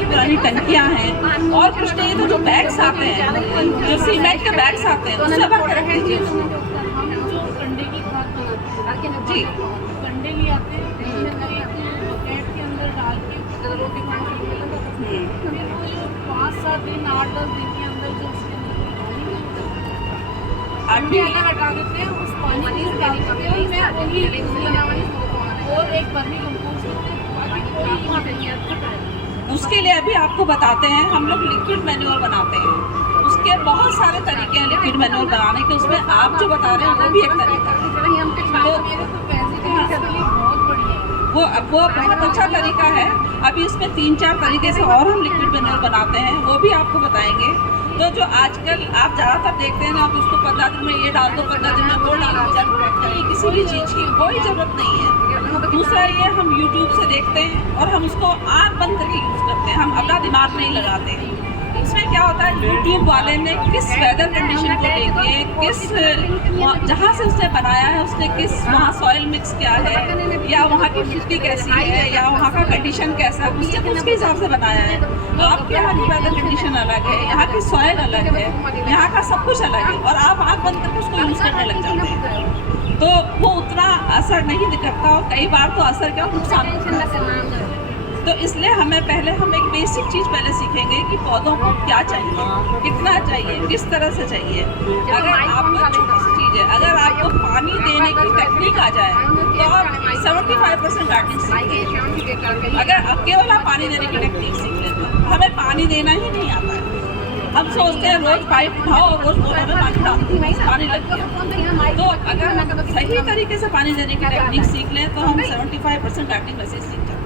पुरानी पुरानी टंकियाँ हैं और कुछ नहीं तो जो बैग्स आते हैं, जो सीमेंट के बैग्स आते हैं उससे भर के रख दीजिए उसको। जो कंडे की खाद बनाते हैं जी, कंडे ले आते हैं, बकेट के अंदर डाल के रोटी फिर वो जो 5-7 दिन 8-10 दिन के अंदर जो उसके अंदर हटा देते हैं, उस पानी को डाल देते हैं, मैं वही और एक वर्मी कंपोस्ट उसके लिए अभी आपको बताते हैं, हम लोग लिक्विड मैन्योर बनाते हैं। उसके बहुत सारे तरीके हैं लिक्विड मैन्योर बनाने के, उसमें आप जो बता रहे हैं वो भी एक तरीका है। वो बहुत अच्छा तरीका है। अभी उसमें 3-4 तरीके से और हम लिक्विड मैन्योर बनाते हैं, वो भी आपको बताएंगे। तो जो आजकल आप ज़्यादातर देखते हैं ना, आप उसको 15 दिन में ये डाल दो, 15 दिन में वो डाल दो, जब किसी भी चीज़ की कोई ज़रूरत नहीं है। दूसरा ये हम YouTube से देखते हैं और हम उसको आँख बंद करके यूज़ करते हैं, हम अपना दिमाग नहीं लगाते हैं। इसमें क्या होता है, YouTube वाले ने किस वेदर कंडीशन को लेके, किस जहाँ से उसने बनाया है, उसने किस वहाँ सॉइल मिक्स क्या है, या वहाँ की मिट्टी कैसी है, या वहाँ का कंडीशन कैसा है, उसने उसके हिसाब से बनाया है। तो आपके यहाँ की वेदर कंडीशन अलग है, यहाँ की सॉइल अलग है, यहाँ का सब कुछ अलग है, और आप आँख बंद करके उसको यूज़ करने लग जाते हैं, तो वो उतना असर नहीं दिखता, और कई बार तो असर क्या नुकसान होता है। तो इसलिए हम एक बेसिक चीज़ पहले सीखेंगे कि पौधों को क्या चाहिए, कितना चाहिए, किस तरह से चाहिए। अगर आपको छोटी सी चीज़ है, अगर आपको पानी देने की टेक्निक आ जाए तो आप 75% गार्डनिंग सीख लें। अगर केवल आप पानी देने की टेक्निक सीख लें तो हमें पानी देना ही नहीं आता है। हम सोचते हैं रोज़ पाइप उठाओ और रोज़ पौधों में पानी डालते, पानी लग गया। तो अगर सही तरीके से पानी देने की टेक्निक सीख लें तो हम 75% गार्डनिंग वैसे सीख जाते हैं।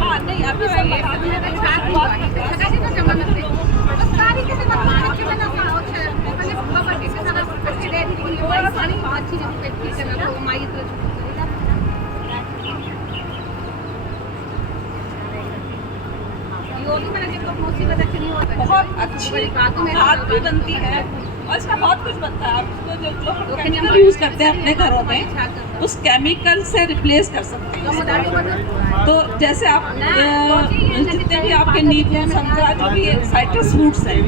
हाँ नहीं, अभी सब बता दें। बहुत अच्छी खाद भी बनती है और इसका बहुत कुछ बनता है। आप उसको जो केमिकल यूज़ करते हैं अपने घरों में, उस केमिकल से रिप्लेस कर सकते हैं। तो जैसे आप जितने भी आपके नींबू, संतरा, जो भी साइट्रस फ्रूट्स हैं,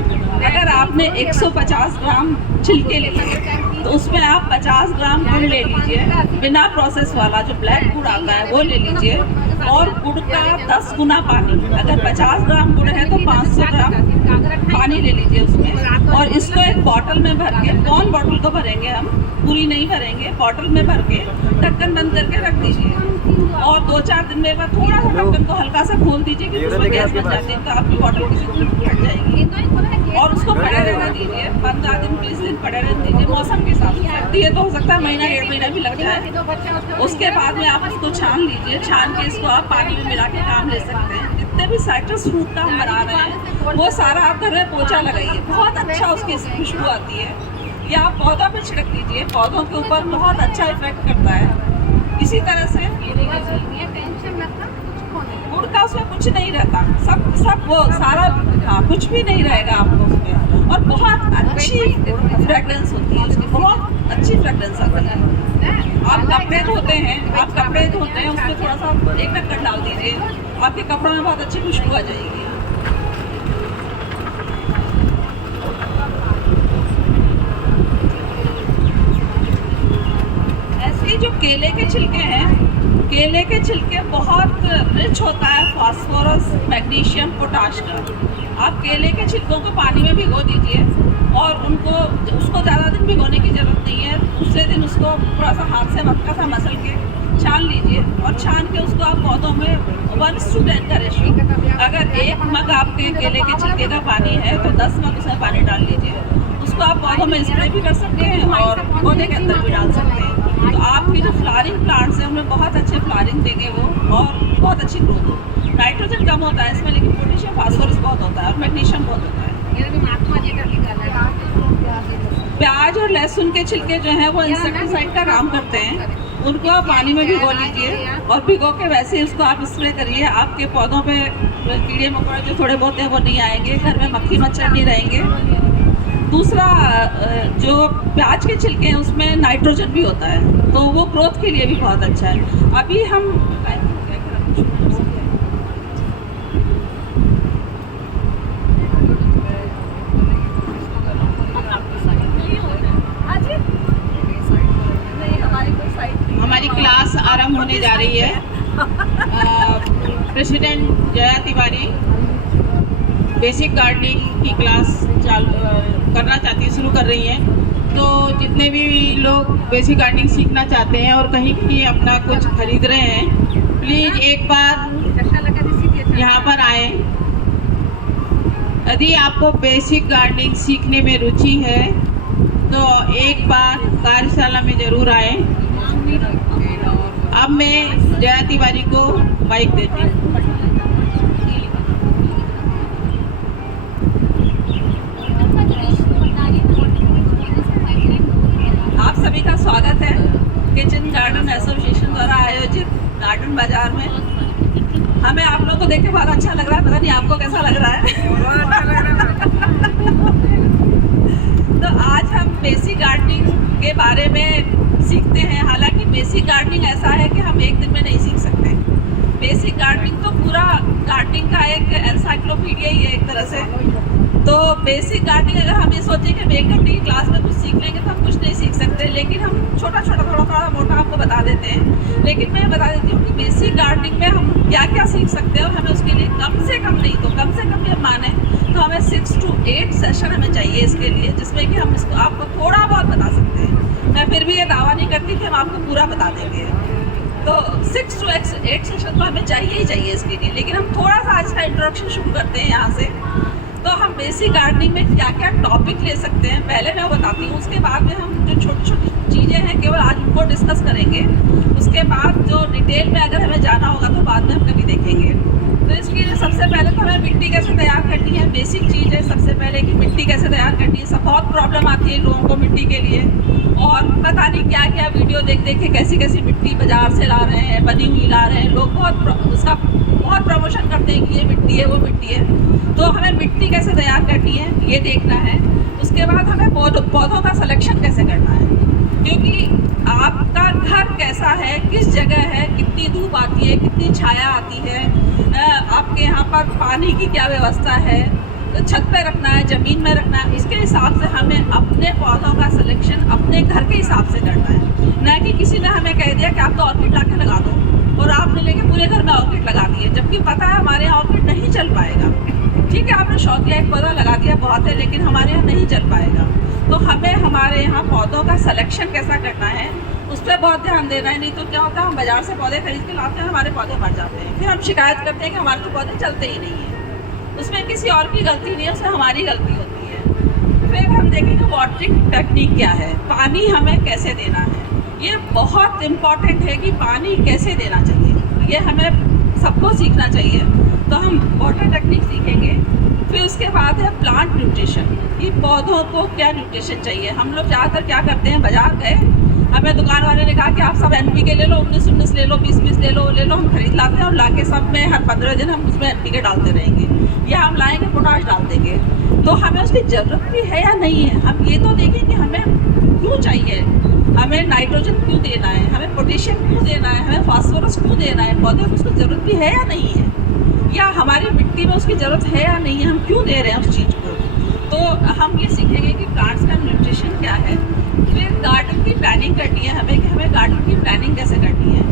अगर आपने 150 ग्राम छिलके लिए तो उसमें आप 50 ग्राम गुड़ ले लीजिए, बिना प्रोसेस वाला जो ब्लैक गुड़ आता है वो ले लीजिए, और गुड़ का 10 गुना पानी। अगर 50 ग्राम गुड़ है तो 500 ग्राम पानी ले लीजिए उसमें, और इसको एक बॉटल में भर के, कौन बॉटल को भरेंगे हम, पूरी नहीं भरेंगे, बॉटल में भर के ढक्कन बंद करके रख दीजिए, और 2-4 दिन में बाद थोड़ा सा ढक्कन को हल्का सा खोल दीजिए कि उसमें गैस बन जाती है, तो आपकी बॉटल किसी दिन फट जाएगी। और उसको पड़े रहने दीजिए, 15 दिन 20 दिन पड़े रहने दीजिए, मौसम के हिसाब से। सर्दी है तो हो सकता है महीना 1.5 महीना भी लग जाए। उसके बाद में आप उसको छान लीजिए, छान के इसको आप पानी में मिला के काम ले सकते हैं। जितने भी साइट्रस फ्रूट का हम बना रहे हैं वो सारा आप घर में पोंछा लगाइए, बहुत अच्छा उसकी खुशबू आती है। या आप पौधा पे छिड़क दीजिए, पौधों के ऊपर बहुत अच्छा इफेक्ट करता है। इसी तरह से गुड़ का उसमें कुछ नहीं रहता, सब वो सारा, हाँ, कुछ भी नहीं रहेगा आपको उसमें, और बहुत अच्छी फ्रेगरेंस होती है उसकी, बहुत अच्छी फ्रेगरेंस आती है। आप कपड़े धोते हैं उसमें थोड़ा सा एक ढक्कन डाल दीजिए, आपके कपड़ों में बहुत अच्छी खुशबू आ जाएगी। ऐसे ही जो केले के छिलके हैं, केले के छिलके बहुत रिच होता है फास्फोरस, मैग्नीशियम, पोटाश का। आप केले के छिलकों को पानी में भिगो दीजिए, और उसको ज़्यादा दिन भिगोने की ज़रूरत नहीं है। दूसरे दिन उसको थोड़ा सा हाथ से हल्का सा मसल के छान लीजिए, और छान के उसको आप पौधों में 1:10 का रेशियो, अगर 1 मग आपके केले के छिलके का पानी है तो 10 मग उसमें पानी डाल लीजिए। उसको आप पौधों में स्प्रे भी कर सकते हैं और पौधे के अंदर भी डाल सकते हैं। तो आपकी जो फ्लावरिंग प्लांट्स हैं उनमें बहुत अच्छे फ्लावरिंग देंगे वो, और बहुत अच्छी ग्रोथ हो। नाइट्रोजन कम होता है इसमें, लेकिन पोटेशियम, फास्फोरस बहुत होता है, और मैग्नीशियम बहुत होता है। प्याज और लहसुन के छिलके जो हैं वो इंसेक्टिसाइड का काम करते हैं। उनको आप पानी में भिगो लीजिए, और भिगो के वैसे ही उसको आप स्प्रे करिए। आपके पौधों पे कीड़े मकोड़े जो थोड़े बहुत हैं वो नहीं आएंगे, घर में मक्खी मच्छर नहीं रहेंगे। दूसरा जो प्याज के छिलके हैं उसमें नाइट्रोजन भी होता है, तो वो ग्रोथ के लिए भी बहुत अच्छा है। अभी हम हमारी क्लास आरंभ होने जा रही है। President Jaya Tiwari basic gardening की क्लास करना चाहती है, शुरू कर रही हैं। तो जितने भी लोग बेसिक गार्डनिंग सीखना चाहते हैं और कहीं कहीं अपना कुछ खरीद रहे हैं, प्लीज़ एक बार यहाँ पर आएँ। यदि आपको बेसिक गार्डनिंग सीखने में रुचि है तो एक बार कार्यशाला में ज़रूर आएँ। अब मैं जया तिवारी को माइक देती हूँ। आप सभी का स्वागत है किचन गार्डन एसोसिएशन द्वारा आयोजित गार्डन बाजार में। हमें आप लोगों को देख के बहुत अच्छा लग रहा है, पता नहीं आपको कैसा लग रहा है। तो आज हम बेसिक गार्डनिंग के बारे में सीखते हैं। हालांकि बेसिक गार्डनिंग ऐसा है कि हम एक दिन में नहीं सीख सकते। बेसिक गार्डनिंग तो पूरा गार्डनिंग का एक एनसाइक्लोपीडिया ही है एक तरह से। तो बेसिक गार्डनिंग अगर हम ये सोचें कि हम 1 घंटे की क्लास में कुछ सीख लेंगे तो हम कुछ नहीं सीख सकते, लेकिन हम छोटा छोटा थोड़ा मोटा आपको बता देते हैं। लेकिन मैं बता देती हूँ कि बेसिक गार्डनिंग में हम क्या क्या सीख सकते हैं और हमें उसके लिए कम से कम भी हम माने तो हमें 6 से 8 सेशन हमें चाहिए इसके लिए, जिसमें कि हम इसको आपको थोड़ा बहुत बता सकते हैं। मैं फिर भी ये दावा नहीं करती कि हम आपको पूरा बता देंगे। तो 6 से 8 सेशन तो हमें चाहिए ही चाहिए इसके लिए। लेकिन हम थोड़ा सा आज का इंट्रोडक्शन शुरू करते हैं यहाँ से। तो हम बेसिक गार्डनिंग में क्या क्या टॉपिक ले सकते हैं पहले मैं वो बताती हूँ। उसके बाद में हम जो छोटी छोटी चीज़ें हैं केवल आज उनको डिस्कस करेंगे। उसके बाद जो डिटेल में अगर हमें जाना होगा तो बाद में हम कभी देखेंगे। तो इसके लिए सबसे पहले तो हमें मिट्टी कैसे तैयार करनी है, बेसिक चीज़ है सबसे पहले कि मिट्टी कैसे तैयार करनी है। सब बहुत प्रॉब्लम आती है लोगों को मिट्टी के लिए, और पता नहीं क्या क्या वीडियो देख के कैसी कैसी मिट्टी बाज़ार से ला रहे हैं, बनी हुई ला रहे हैं लोग। उसका बहुत प्रमोशन करते हैं कि ये मिट्टी है वो मिट्टी है। तो हमें मिट्टी कैसे तैयार करनी है ये देखना है। उसके बाद हमें पौधों का सिलेक्शन कैसे करना है, क्योंकि आपका घर कैसा है, किस जगह है, कितनी धूप आती है, कितनी छाया आती है, आपके यहाँ पर पानी की क्या व्यवस्था है, छत पे रखना है, ज़मीन में रखना है, उसके हिसाब से हमें अपने पौधों का सिलेक्शन अपने घर के हिसाब से करना है। न कि किसी ने हमें कह दिया कि आप तो ऑर्किड ला के लगा दो और आपने लेके पूरे घर में ऑर्किड लगा दिए, जबकि पता है हमारे यहाँ ऑर्किड नहीं चल पाएगा। ठीक है, आपने शौकिया एक पौधा लगा दिया बहुत है, लेकिन हमारे यहाँ नहीं चल पाएगा। तो हमें हमारे यहाँ पौधों का सिलेक्शन कैसा करना है उस पर बहुत ध्यान देना है। नहीं तो क्या होता है हम बाज़ार से पौधे खरीद के लाते हैं, हमारे पौधे मर जाते हैं, फिर हम शिकायत करते हैं कि हमारे तो पौधे चलते ही नहीं हैं। उसमें किसी और की गलती नहीं है, उसमें हमारी गलती होती है। फिर हम देखेंगे वाटरिंग टेक्निक क्या है, पानी हमें कैसे देना है। ये बहुत इम्पॉर्टेंट है कि पानी कैसे देना चाहिए, ये हमें सबको सीखना चाहिए। तो हम वाटर टेक्निक सीखेंगे। फिर उसके बाद है प्लांट न्यूट्रिशन, कि पौधों को क्या न्यूट्रिशन चाहिए। हम लोग ज़्यादातर क्या करते हैं, बाज़ार गए, हमें दुकान वाले ने कहा कि आप सब NPK ले लो, 19 ले लो, 20 ले लो। हम खरीद लाते हैं और लाके सब में हर 15 दिन हम उसमें NPK डालते रहेंगे, या हम लाएंगे पोटाश डाल देंगे। तो हमें उसकी ज़रूरत भी है या नहीं है, हम ये तो देखें कि हमें क्यों चाहिए, हमें नाइट्रोजन क्यों देना है, हमें पोटेशियम क्यों देना है, हमें फास्फोरस क्यों देना है, पौधे को उसकी ज़रूरत भी है या नहीं है, या हमारी मिट्टी में उसकी ज़रूरत है या नहीं है, हम क्यों दे रहे हैं उस चीज़ को। तो हम ये सीखेंगे कि प्लांट्स का न्यूट्रिशन क्या है। फिर गार्डन की प्लानिंग करनी है हमें, कि हमें गार्डन की प्लानिंग कैसे करनी है।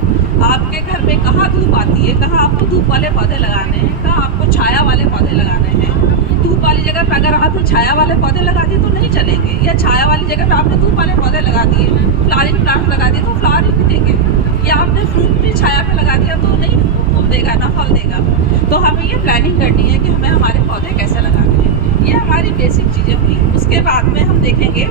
आपके घर में कहाँ धूप आती है, कहाँ आपको धूप वाले पौधे लगाने हैं, कहाँ आपको छाया वाले पौधे लगाने हैं। धूप वाली जगह पर अगर आपने छाया वाले पौधे लगा दिए तो नहीं चलेंगे, या छाया वाली जगह पर आपने धूप वाले पौधे लगा दिए, फ्लावरिंग प्लांट लगा दिए तो फ्लावरिंग नहीं देंगे, या आपने फ्रूट भी छाया पे लगा दिया तो नहीं फूल देगा ना फल देगा। तो हमें ये प्लानिंग करनी है कि हमें हमारे पौधे कैसे लगाने हैं। ये हमारी बेसिक चीज़ें हुई। उसके बाद में हम देखेंगे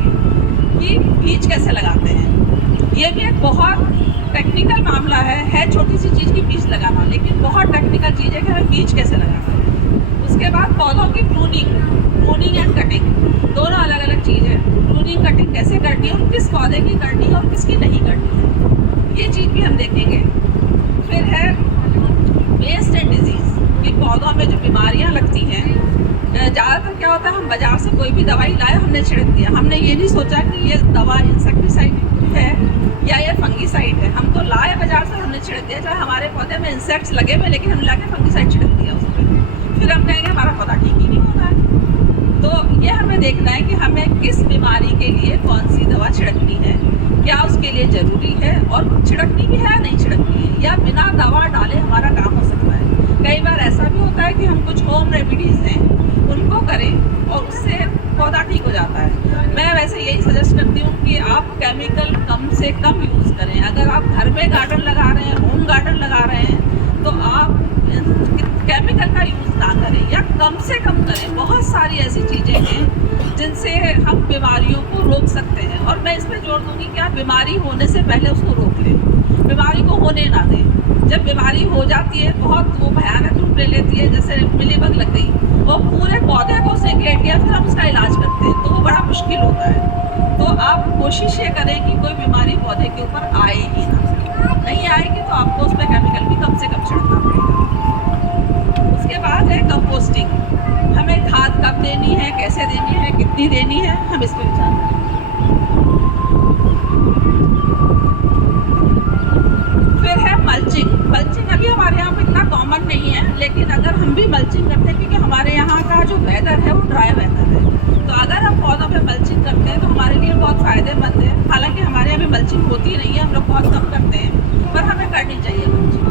कि बीज कैसे लगाते हैं। ये भी एक बहुत टेक्निकल मामला है छोटी सी चीज़ की बीज लगाना, लेकिन बहुत टेक्निकल चीज़ है कि हमें बीज कैसे लगाना है। उसके बाद पौधों की प्रूनिंग एंड कटिंग, दोनों अलग अलग चीज़ है। प्रूनिंग कटिंग कैसे करनी है और किस पौधे की करनी है और किसकी नहीं करनी है, ये चीज़ भी हम देखेंगे। फिर है पेस्ट एंड डिजीज़, कि पौधों में जो बीमारियां लगती हैं, ज़्यादातर क्या क्या होता है, हम बाजार से कोई भी दवाई लाए, हमने छिड़क दिया, हमने ये नहीं सोचा कि ये दवा इंसेक्टिसाइड है या ये फंगीसाइड है। हम तो लाए बाजार से, हमने छिड़क दिया, चाहे हमारे पौधे में इंसेक्ट्स लगे हुए, लेकिन हमने लाके फंगीसाइड छिड़क दिया उस पर। फिर हम कहेंगे हमारा पौधा ठीक ही नहीं हो रहा है। तो ये हमें देखना है कि हमें किस बीमारी के लिए कौन सी दवा छिड़कनी है, क्या उसके लिए ज़रूरी है, और छिड़कनी भी है नहीं छिड़कनी है, या बिना दवा डाले हमारा काम हो सकता है। कई बार ऐसा भी होता है कि हम कुछ होम रेमेडीज़ हैं उनको करें और उससे पौधा ठीक हो जाता है। मैं वैसे यही सजेस्ट करती हूँ कि आप केमिकल कम से कम यूज़ करें। अगर आप घर में गार्डन लगा रहे हैं, होम गार्डन लगा रहे हैं, तो आप केमिकल का यूज़ ना करें या कम से कम करें। बहुत सारी ऐसी चीज़ें हैं जिनसे हम बीमारियों को रोक सकते हैं, और मैं इस पर जोर दूंगी कि आप बीमारी होने से पहले उसको रोक लें, बीमारी को होने ना दें। जब बीमारी हो जाती है, बहुत वो भयानक रूप ले लेती है, जैसे मिलीबग लग गई, वो पूरे पौधे को उसने घेर लिया, फिर हम उसका इलाज करते हैं, तो वो बड़ा मुश्किल होता है। तो आप कोशिश ये करें कि कोई बीमारी पौधे के ऊपर आए ही ना। नहीं आएगी तो आपको उस पर केमिकल भी कम से कम छिड़कना पड़ेगा। उसके बाद है कंपोस्टिंग। हमें खाद कब देनी है, कैसे देनी है, कितनी देनी है, हम इस पर विचार करें। फिर है मल्चिंग। मल्चिंग अभी हमारे यहाँ पे इतना कॉमन नहीं है, लेकिन अगर हम भी मल्चिंग करते हैं, क्योंकि हमारे यहाँ का जो वेदर है वो ड्राई वेदर है, तो अगर हम पौधों पे मल्चिंग करते हैं तो हमारे लिए बहुत फ़ायदेमंद है। हालांकि हमारे यहाँ भी मल्चिंग होती नहीं है, हम लोग बहुत कम करते हैं, पर हमें करनी चाहिए मल्चिंग।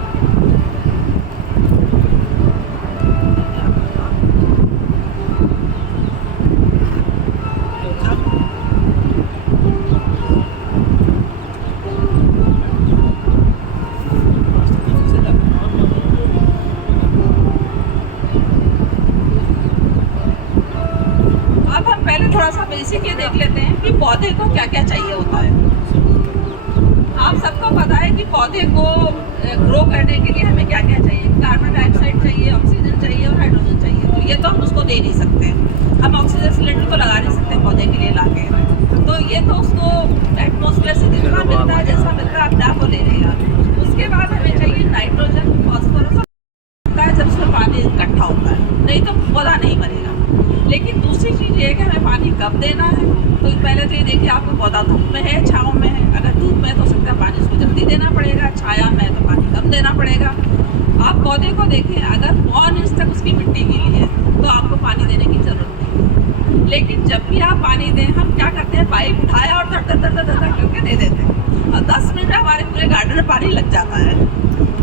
थोड़ा सा बेसिक ये देख लेते हैं कि पौधे को क्या क्या चाहिए होता है। आप सबको पता है कि पौधे को ग्रो करने के लिए हमें क्या क्या चाहिए। कार्बन डाइऑक्साइड चाहिए, ऑक्सीजन चाहिए और हाइड्रोजन चाहिए। तो ये तो हम उसको दे नहीं सकते, हम ऑक्सीजन सिलेंडर को लगा नहीं सकते पौधे के लिए लाके। तो ये तो उसको एटमॉस्फेयर से जितना मिलता है, जैसा मिलता है अपने आप को ले लेगा। उसके बाद हमें चाहिए नाइट्रोजन, फॉस्फोरस, जब उसमें पानी इकट्ठा होता है, नहीं तो पौधा नहीं मरेगा। लेकिन दूसरी चीज़ ये है कि हमें पानी कब देना है। तो पहले तो ये देखिए आपको पौधा धूप में है, छाँव में है। अगर धूप में तो सकता है पानी उसको जल्दी देना पड़ेगा, छाया में तो पानी कम देना पड़ेगा। आप पौधे को देखें, अगर 1 इंच तक उसकी मिट्टी गीली है तो आपको पानी देने की ज़रूरत नहीं है। लेकिन जब भी आप पानी दें, हम क्या करते हैं, पाइप उठाया और धड़ धड़ धड़ धड़ करके दे देते हैं, और 10 मिनट में हमारे पूरे गार्डन में पानी लग जाता है।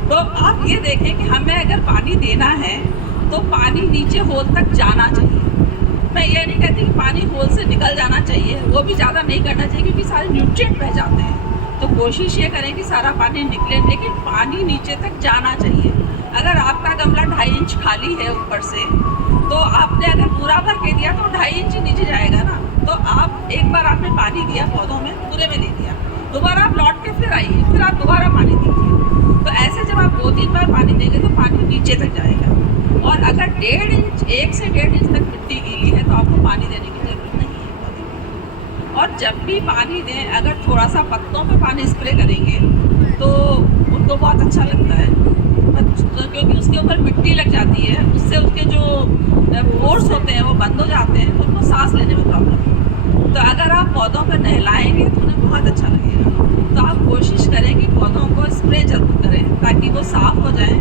तो आप ये देखें कि हमें अगर पानी देना है तो पानी नीचे होल तक जाना चाहिए। मैं ये नहीं कहती कि पानी होल से निकल जाना चाहिए, वो भी ज़्यादा नहीं करना चाहिए क्योंकि सारे न्यूट्रिएंट बह जाते हैं। तो कोशिश ये करें कि सारा पानी निकले, लेकिन पानी नीचे तक जाना चाहिए। अगर आपका गमला 2.5 इंच खाली है ऊपर से, तो आपने अगर पूरा भर के दिया तो 2.5 इंच नीचे जाएगा ना। तो आप एक बार आपने पानी दिया पौधों में, पूरे में दे दिया, दोबारा आप लौट के फिर आइए, फिर आप दोबारा पानी दीजिए। तो ऐसे जब आप 2-3 बार पानी देंगे तो पानी नीचे तक जाएगा। और अगर 1.5 इंच, 1 से 1.5 इंच तक मिट्टी गीली है तो आपको पानी देने की ज़रूरत नहीं है। और जब भी पानी दें, अगर थोड़ा सा पत्तों पे पानी स्प्रे करेंगे तो उनको बहुत अच्छा लगता है, क्योंकि उसके ऊपर मिट्टी लग जाती है, उससे उसके जो पोर्स होते हैं वो बंद हो जाते हैं, तो उनको सांस लेने में प्रॉब्लम। तो अगर आप पौधों पर नहलाएंगे तो उन्हें बहुत अच्छा लगेगा। तो आप कोशिश करें कि पौधों को स्प्रे जरूर करें ताकि वो साफ़ हो जाए।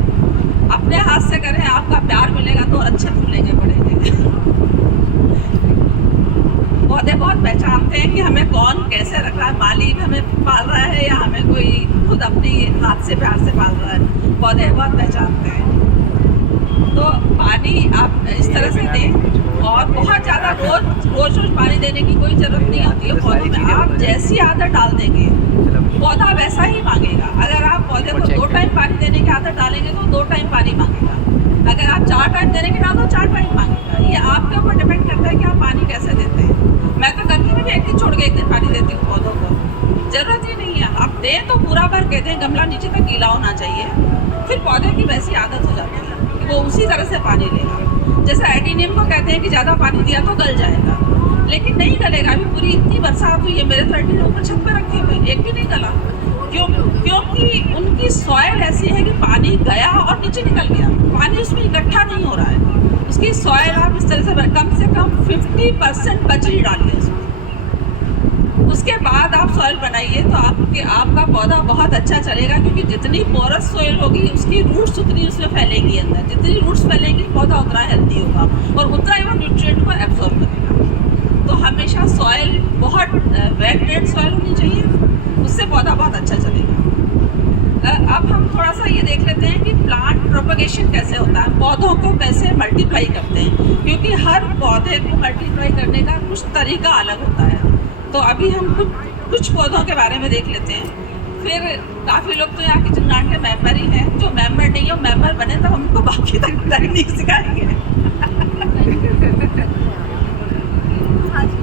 अपने हाथ से करें, आपका प्यार मिलेगा तो अच्छे फूलेंगे, बढ़ेंगे। पौधे बहुत पहचानते हैं कि हमें कौन कैसे रख रहा है, मालिक हमें पाल रहा है या हमें कोई खुद अपनी हाथ से प्यार से पाल रहा है। पौधे बहुत पहचानते हैं। तो पानी आप इस तरह से दें, और बहुत ज़्यादा रोज पानी देने की कोई ज़रूरत नहीं होती है पौधों में। आप जैसी आदत डाल देंगे पौधा वैसा ही मांगेगा। अगर आप पौधे को 2 टाइम पानी देने की आदत डालेंगे तो 2 टाइम पानी मांगेगा। अगर आप 4 टाइम देने की डाल दो 4 टाइम मांगेगा। ये आपके ऊपर डिपेंड करता है कि आप पानी कैसे देते हैं। मैं तो गर्मी में भी 1 दिन छोड़ के 1 दिन पानी देती हूँ पौधों को, ज़रूरत ही नहीं है। आप दें तो पूरा भर के दें, गमला नीचे तक गीला होना चाहिए। फिर पौधे की वैसी आदत हो जाती है कि वो उसी तरह से पानी लेगा। जैसे एडिनियम को कहते हैं कि ज़्यादा पानी दिया तो गल जाएगा, लेकिन नहीं गलेगा। अभी पूरी इतनी बरसात हुई है, मेरे तो एडिनियम ऊपर छत पे रखे हुए, एक भी नहीं गला। क्योंकि उनकी सॉइल ऐसी है कि पानी गया और नीचे निकल गया, पानी उसमें इकट्ठा नहीं हो रहा है। उसकी सॉइल आप इस तरह से कम से कम 50% बजरी डालिए उसमें। उसके बाद आप सॉइल बनाइए तो आपका पौधा बहुत अच्छा चलेगा, क्योंकि जितनी पोरस सॉइल होगी उसकी रूट्स उतनी उसमें फैलेंगी अंदर, जितनी रूट्स फैलेंगी पौधा उतना हेल्दी होगा और उतना ही वो न्यूट्रिएंट को एब्जॉर्ब करेगा। तो हमेशा सॉइल बहुत वेल ड्रेन्ड सॉइल होनी चाहिए, उससे पौधा बहुत अच्छा चलेगा। अब हम थोड़ा सा ये देख लेते हैं कि प्लांट प्रोपगेशन कैसे होता है, पौधों को कैसे मल्टीप्लाई करते हैं, क्योंकि हर पौधे को मल्टीप्लाई करने का कुछ तरीका अलग होता है। तो अभी हम कुछ पौधों के बारे में देख लेते हैं। फिर काफ़ी लोग तो यहाँ किचन गार्डन के मेंबर ही हैं, जो मेंबर नहीं है मेंबर बने तो हम उनको बाकी तकनीक सिखाएंगे। हाँ जी,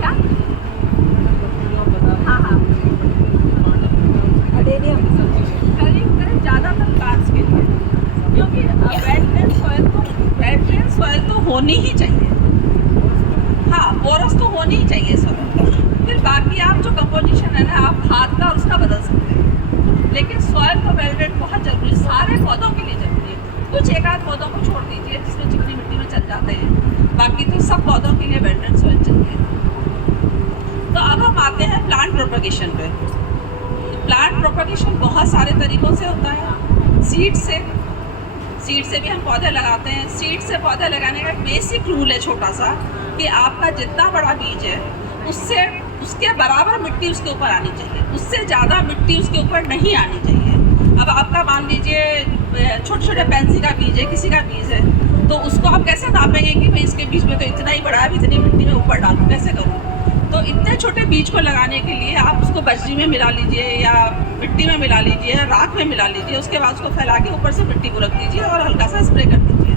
क्या? हाँ हाँ, करीब ज़्यादातर प्लांट्स के लिए, क्योंकि वेट सॉइल तो होनी ही चाहिए। हाँ, पोरस तो होनी ही चाहिए सॉइल। फिर बाकी आप जो कंपोजिशन है ना, आप खाद का और उसका बदल सकते हैं, लेकिन सॉइल तो वेल ड्रेन्ड बहुत जरूरी है, सारे पौधों के लिए जरूरी है। कुछ एक आध पौधों को छोड़ दीजिए जिसमें चिकनी मिट्टी में चल जाते हैं, बाकी तो सब पौधों के लिए वेल ड्रेन्ड सॉइल चाहिए। तो अब हम आते हैं प्लांट प्रोपगेशन पे। प्लांट प्रोपगेशन बहुत सारे तरीक़ों से होता है। सीड से भी हम पौधे लगाते हैं। सीड से पौधे लगाने का एक बेसिक रूल है छोटा सा, कि आपका जितना बड़ा बीज है उसके बराबर मिट्टी उसके ऊपर आनी चाहिए, उससे ज़्यादा मिट्टी उसके ऊपर नहीं आनी चाहिए। अब आपका मान लीजिए छोटे छोटे पेंसी का बीज है, किसी का बीज है, तो उसको आप कैसे नापेंगे कि भाई इसके बीज में तो इतना ही बड़ा है, इतनी मिट्टी में ऊपर डालूँ, कैसे करूँ? तो इतने छोटे बीज को लगाने के लिए आप उसको बजरी में मिला लीजिए या मिट्टी में मिला लीजिए, राख में मिला लीजिए, उसके बाद उसको फैला के ऊपर से मिट्टी को रख दीजिए और हल्का सा स्प्रे कर दीजिए।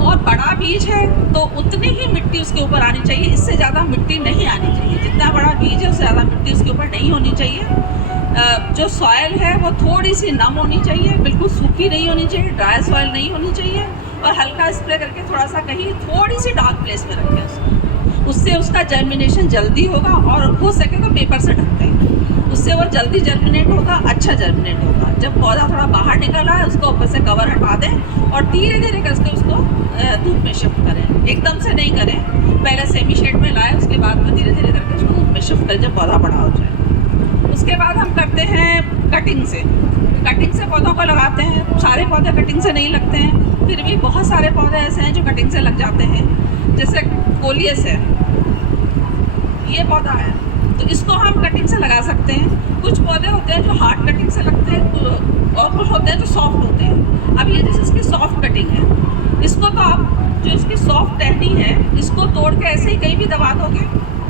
और बड़ा बीज है तो उतनी ही मिट्टी उसके ऊपर आनी चाहिए, इससे ज़्यादा मिट्टी नहीं आनी चाहिए। जितना बड़ा बीज है उससे ज़्यादा मिट्टी उसके ऊपर नहीं होनी चाहिए। जो सॉइल है वो थोड़ी सी नम होनी चाहिए, बिल्कुल सूखी नहीं होनी चाहिए, ड्राई सॉइल नहीं होनी चाहिए, और हल्का स्प्रे करके थोड़ा सा कहीं थोड़ी सी डार्क प्लेस में रखें उससे उसका जर्मिनेशन जल्दी होगा, और हो सके तो पेपर से ढक दें, उससे वो जल्दी जर्मिनेट होगा, अच्छा जर्मिनेट होगा। जब पौधा थोड़ा बाहर निकल रहा है उसको ऊपर से कवर हटा दें और धीरे धीरे करके उसको धूप में शिफ्ट करें, एकदम से नहीं करें, पहले सेमी शेड में लाएं, उसके बाद में धीरे धीरे करके उसको धूप में शिफ्ट करें जब पौधा बड़ा हो जाए। उसके बाद हम करते हैं कटिंग से पौधों को लगाते हैं। सारे पौधे कटिंग से नहीं लगते हैं, फिर भी बहुत सारे पौधे ऐसे हैं जो कटिंग से लग जाते हैं। जैसे कोलियस है, ये पौधा है तो इसको हम कटिंग से लगा सकते हैं। कुछ पौधे होते हैं जो हार्ड कटिंग से लगते हैं और कुछ होते हैं जो सॉफ्ट होते हैं। अब ये जैसे इसकी सॉफ्ट कटिंग है, इसको तो आप जो इसकी सॉफ्ट टहनी है इसको तोड़ के ऐसे ही कहीं भी दबा दोगे,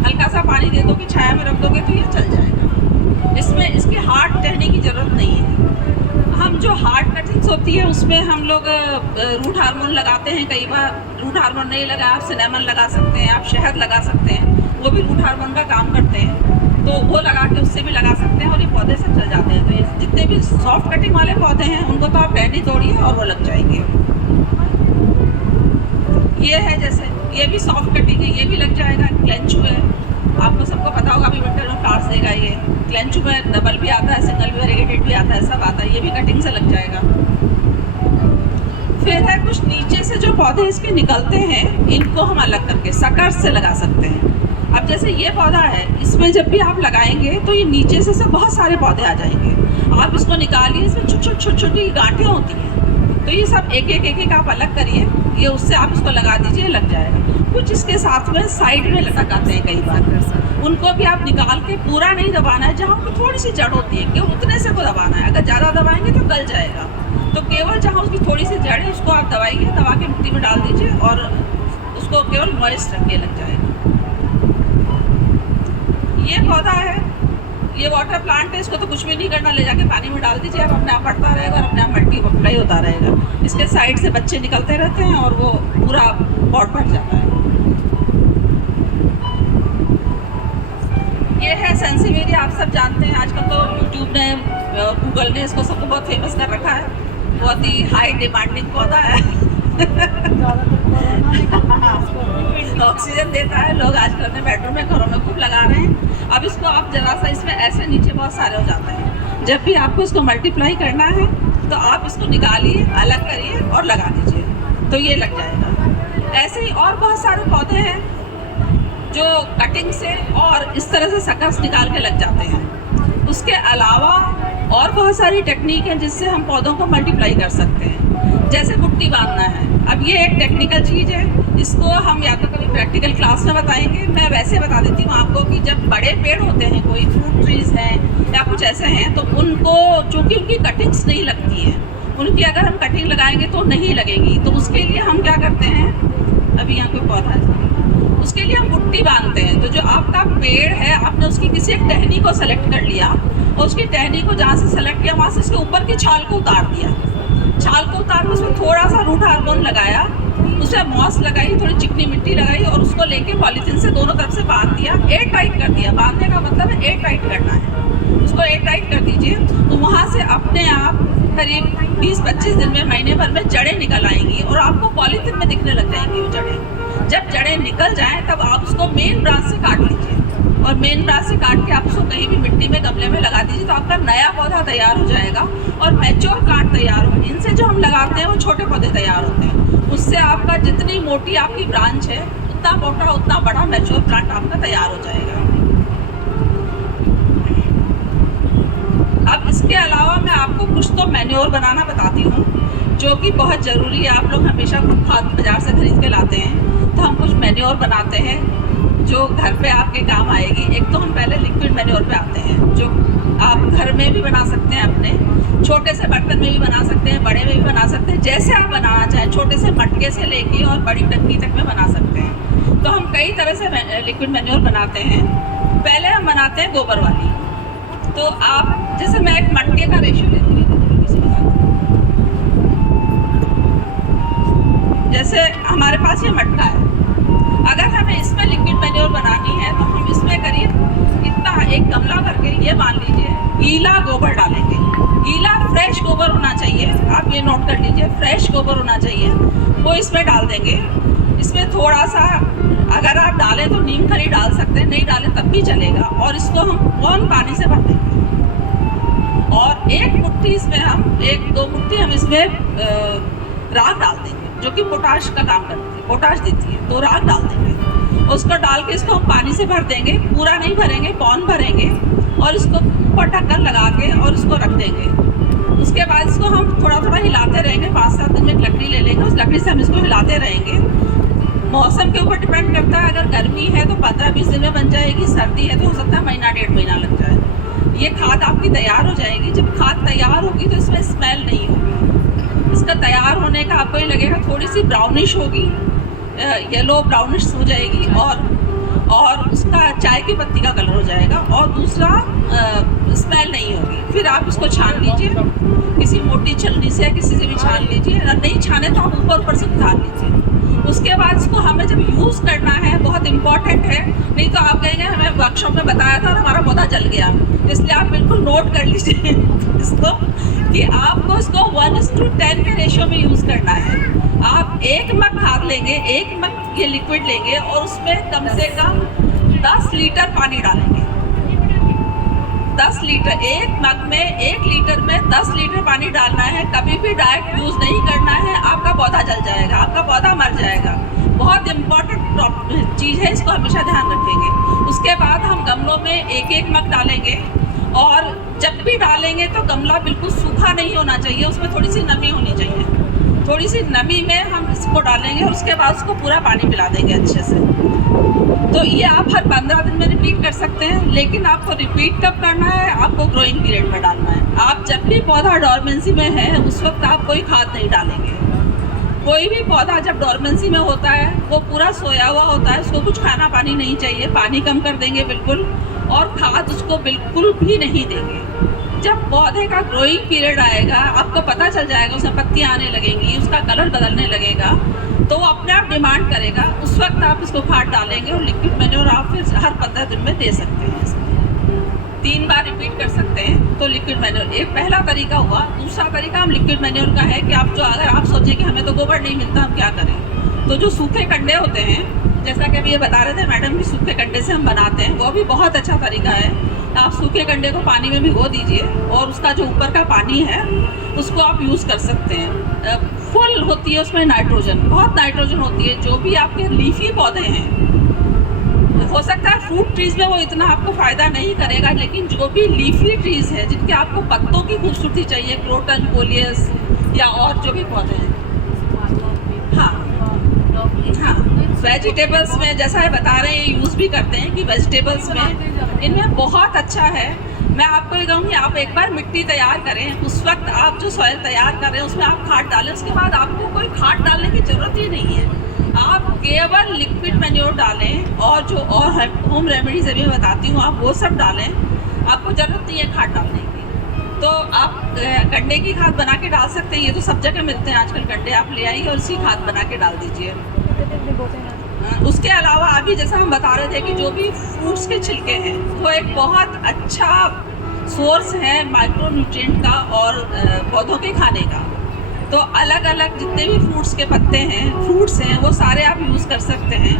हल्का सा पानी दे दोगे, छाया में रख दोगे तो ये चल जाएगा। इसमें इसकी हार्ड टहनी की ज़रूरत नहीं है। हम जो हार्ड कटिंग्स होती है उसमें हम लोग रूट हार्मोन लगाते हैं। कई बार रूट हार्मोन नहीं लगा, आप सिनेमन लगा सकते हैं, आप शहद लगा सकते हैं, वो भी रूट हार्मोन का काम करते हैं, तो वो लगा के उससे भी लगा सकते हैं और ये पौधे सब चल जाते हैं। तो ये जितने भी सॉफ्ट कटिंग वाले पौधे हैं उनको तो आप टहनी तोड़िए और वो लग जाएंगे। ये है जैसे ये भी सॉफ्ट कटिंग है, ये भी लग जाएगा। क्लेंचू है, आपको सबको पता होगा अभी विंटर में फ्लावर्स देगा ये। क्लेंचू में डबल भी आता है, सिंगल भी, वेरीगेटेड भी आता है, सब आता है, ये भी कटिंग से लग जाएगा। फिर है कुछ नीचे से जो पौधे इसके निकलते हैं, इनको हम अलग करके सकर्स से लगा सकते हैं। अब जैसे ये पौधा है, इसमें जब भी आप लगाएंगे तो ये नीचे से बहुत सारे पौधे आ जाएंगे। आप इसको निकालिए, इसमें छोटी छोटी गांठें होती हैं, तो ये सब एक एक आप अलग करिए, ये उससे आप इसको लगा दीजिए, लग जाएगा। कुछ इसके साथ में साइड में लटक आते हैं कई बार, उनको भी आप निकाल के पूरा नहीं दबाना है, जहाँ पर थोड़ी सी जड़ होती है केवल उतने से को दबाना है। अगर ज़्यादा दबाएंगे तो गल जाएगा, तो केवल जहाँ उसकी थोड़ी सी जड़ है उसको आप दबाइए, दबा के मिट्टी में डाल दीजिए और उसको केवल मॉइस्ट रखिए, लग जाएगा। ये पौधा है, ये वाटर प्लांट है, इसको तो कुछ भी नहीं करना, ले जाके पानी में डाल दीजिए, अब अपने आप बढ़ता रहेगा और अपने आप मल्टीप्लाई होता रहेगा। इसके साइड से बच्चे निकलते रहते हैं और वो पूरा पॉट भर जाता है। ये है सेंसिवेरिया, आप सब जानते हैं, आजकल तो यूट्यूब ने गूगल ने इसको सबको बहुत फेमस कर रखा है, बहुत ही हाई डिमांडिंग पौधा है। ऑक्सीजन देता है, लोग आजकल अपने बेडरूम में, घरों में खूब लगा रहे हैं। अब इसको आप जरा सा इसमें ऐसे नीचे बहुत सारे हो जाते हैं, जब भी आपको इसको मल्टीप्लाई करना है तो आप इसको निकालिए, अलग करिए और लगा दीजिए। तो ये लग जाएगा। ऐसे ही और बहुत सारे पौधे हैं जो कटिंग से और इस तरह से सकस निकाल के लग जाते हैं। उसके अलावा और बहुत सारी टेक्निक है जिससे हम पौधों को मल्टीप्लाई कर सकते हैं। जैसे बुट्टी बांधना है, अब ये एक टेक्निकल चीज़ है, इसको हम या तो कभी प्रैक्टिकल क्लास में बताएंगे। मैं वैसे बता देती हूँ आपको कि जब बड़े पेड़ होते हैं, कोई फ्रूट ट्रीज़ हैं या कुछ ऐसे हैं, तो उनको चूँकि उनकी कटिंग्स नहीं लगती हैं, उनकी अगर हम कटिंग लगाएंगे तो नहीं लगेगी। तो उसके लिए हम क्या करते हैं, अभी यहाँ कोई पौधा है, उसके लिए हम बुट्टी बांधते हैं। तो जो आपका पेड़ है, आपने उसकी किसी एक टहनी को सेलेक्ट कर लिया और उसकी टहनी को जहाँ से सेलेक्ट किया वहाँ से उसके ऊपर की छाल को उतार दिया। छाल को उतार के उसमें थोड़ा सा रूट हार्मोन लगाया, उसमें मॉस लगाई, थोड़ी चिकनी मिट्टी लगाई और उसको लेके पॉलीथीन से दोनों तरफ से बांध दिया, एयर टाइट कर दिया। बांधने का मतलब है एयर टाइट करना है, उसको एयर टाइट कर दीजिए। तो वहाँ से अपने आप करीब 20-25 दिन में, महीने भर में जड़ें निकल आएंगी और आपको पॉलीथीन में दिखने लग जाएंगी वो जड़ें। जब जड़ें निकल जाएं तब आप उसको मेन ब्रांच से काट लीजिए और मेन ब्रांच से काट के आप उसको कहीं भी मिट्टी में गमले में लगा दीजिए। तो आपका नया पौधा तैयार हो जाएगा और मैच्योर काट तैयार हो। इनसे जो हम लगाते हैं वो छोटे पौधे तैयार होते हैं। उससे आपका जितनी मोटी आपकी ब्रांच है, उतना मोटा उतना बड़ा मैच्योर प्लांट आपका तैयार हो जाएगा। अब इसके अलावा मैं आपको कुछ तो मैन्योर बनाना बताती हूँ जो कि बहुत ज़रूरी है। आप लोग हमेशा खुद खाद बाजार से खरीद के लाते हैं, तो हम कुछ मैन्योर बनाते हैं जो घर पे आपके काम आएगी। एक तो हम पहले लिक्विड मैन्योर पे आते हैं, जो आप घर में भी बना सकते हैं, अपने छोटे से बर्तन में भी बना सकते हैं, बड़े में भी बना सकते हैं, जैसे आप बनाना चाहें। छोटे से मटके से लेके और बड़ी टंकी तक में बना सकते हैं। तो हम कई तरह से लिक्विड मैन्योर बनाते हैं। पहले हम बनाते हैं गोबर वाली। तो आप जैसे मैं एक मटके का रेशियो लेती हूँ, जैसे हमारे पास ये मटका है, अगर हमें इसमें लिक्विड मैन्योर बनानी है तो हम इसमें करीब इतना एक गमला भर के, ये मान लीजिए, गीला गोबर डालेंगे। गीला फ्रेश गोबर होना चाहिए, आप ये नोट कर लीजिए, फ्रेश गोबर होना चाहिए, वो इसमें डाल देंगे। इसमें थोड़ा सा अगर आप डालें तो नीम खली डाल सकते हैं, नहीं डालें तब भी चलेगा। और इसको हम कौन पानी से भर देंगे और एक मुट्ठी इसमें हम 1-2 मुट्ठी हम इसमें राख डाल देंगे, जो कि पोटाश का काम करती है, पोटाश देती है। तो राख डाल देंगे, उसको डाल के इसको हम पानी से भर देंगे। पूरा नहीं भरेंगे, पौन भरेंगे और इसको ऊपर ढक्कन लगा के और इसको रख देंगे। उसके बाद इसको हम थोड़ा थोड़ा हिलाते रहेंगे। 5-7 दिन में एक लकड़ी ले लेंगे, उस लकड़ी से हम इसको हिलाते रहेंगे। मौसम के ऊपर डिपेंड करता है, अगर गर्मी है तो 15-20 दिन में बन जाएगी, सर्दी है तो हो सकता है महीना-1.5 महीना लग जाए। ये खाद आपकी तैयार हो जाएगी। जब खाद तैयार होगी तो इसमें स्मेल नहीं होगी। इसका तैयार होने का आपको ये लगेगा थोड़ी सी ब्राउनिश होगी, येलो ब्राउनिश हो जाएगी और उसका चाय की पत्ती का कलर हो जाएगा और दूसरा स्मेल नहीं होगी। फिर आप इसको छान लीजिए किसी मोटी छलनी से या किसी से भी छान लीजिए। अगर नहीं छाने तो आप ऊपर से उतार लीजिए। उसके बाद इसको हमें जब यूज़ करना है, बहुत इम्पॉर्टेंट है, नहीं तो आप कहेंगे हमें वर्कशॉप में बताया था और हमारा पौधा जल गया। इसलिए आप बिल्कुल नोट कर लीजिए इसको कि आपको इसको 1:10 के रेशियो में यूज़ करना है। आप 1 मग खाद लेंगे, 1 मग ये लिक्विड लेंगे और उसमें कम से कम 10 लीटर पानी डालेंगे। 10 लीटर, 1 मग में 1 लीटर में 10 लीटर पानी डालना है। कभी भी डायरेक्ट यूज़ नहीं करना है, आपका पौधा जल जाएगा, आपका पौधा मर जाएगा। बहुत इम्पॉर्टेंट चीज़ है, इसको हमेशा ध्यान रखेंगे। उसके बाद हम गमलों में 1-1 मग डालेंगे और जब भी डालेंगे तो गमला बिल्कुल सूखा नहीं होना चाहिए, उसमें थोड़ी सी नमी होनी चाहिए। थोड़ी सी नमी में हम इसको डालेंगे और उसके बाद उसको पूरा पानी पिला देंगे अच्छे से। तो ये आप हर 15 दिन में रिपीट कर सकते हैं, लेकिन आपको रिपीट कब करना है, आपको ग्रोइंग पीरियड में डालना है। आप जब भी पौधा डॉर्मेंसी में है उस वक्त आप कोई खाद नहीं डालेंगे। कोई भी पौधा जब डॉर्मेंसी में होता है वो पूरा सोया हुआ होता है, उसको कुछ खाना पानी नहीं चाहिए, पानी कम कर देंगे बिल्कुल, और खाद उसको बिल्कुल भी नहीं देंगे। जब पौधे का ग्रोइंग पीरियड आएगा, आपको पता चल जाएगा, उसमें पत्तियाँ आने लगेंगी, उसका कलर बदलने लगेगा, तो वो अपने आप डिमांड करेगा। उस वक्त आप इसको खाद डालेंगे और लिक्विड मैन्योर आप फिर हर 15 दिन में दे सकते हैं। इसमें 3 बार रिपीट कर सकते हैं। तो लिक्विड मैन्योर एक पहला तरीका हुआ। दूसरा तरीका हम लिक्विड मैन्योर का है कि आप जो, अगर आप सोचें कि हमें तो गोबर नहीं मिलता, हम क्या करें, तो जो सूखे कंडे होते हैं, जैसा कि अभी ये बता रहे थे मैडम कि सूखे कंडे से हम बनाते हैं, वो भी बहुत अच्छा तरीका है। आप सूखे कंडे को पानी में भिगो दीजिए और उसका जो ऊपर का पानी है उसको आप यूज़ कर सकते हैं। फुल होती है उसमें नाइट्रोजन, बहुत नाइट्रोजन होती है। जो भी आपके लीफी पौधे हैं, हो सकता है फ्रूट ट्रीज में वो इतना आपको फ़ायदा नहीं करेगा, लेकिन जो भी लीफी ट्रीज है जिनके आपको पत्तों की खूबसूरती चाहिए, क्रोटन, कोलियस या और जो भी पौधे हैं, हाँ हाँ, वेजिटेबल्स में जैसा है बता रहे हैं यूज़ भी करते हैं कि वेजिटेबल्स में इनमें बहुत अच्छा है। मैं आपको ये कहूँगी आप एक बार मिट्टी तैयार करें, उस वक्त आप जो सॉइल तैयार कर रहे हैं उसमें आप खाद डालें, उसके बाद आपको कोई खाद डालने की ज़रूरत ही नहीं है। आप केवल लिक्विड मैन्योर डालें और जो और होम रेमेडीज अभी मैं बताती हूँ आप वो सब डालें, आपको ज़रूरत नहीं है खाद डालने की। तो आप गंडे की खाद बना के डाल सकते हैं, ये तो सब जगह मिलते हैं आजकल गंडे, आप ले आइए और उसी खाद बना के डाल दीजिए। उसके अलावा अभी जैसा हम बता रहे थे कि जो भी फ्रूट्स के छिलके हैं वो एक बहुत अच्छा सोर्स है माइक्रोन्यूट्रिएंट का और पौधों के खाने का। तो अलग अलग जितने भी फ्रूट्स के पत्ते हैं, फ्रूट्स हैं, वो सारे आप यूज़ कर सकते हैं,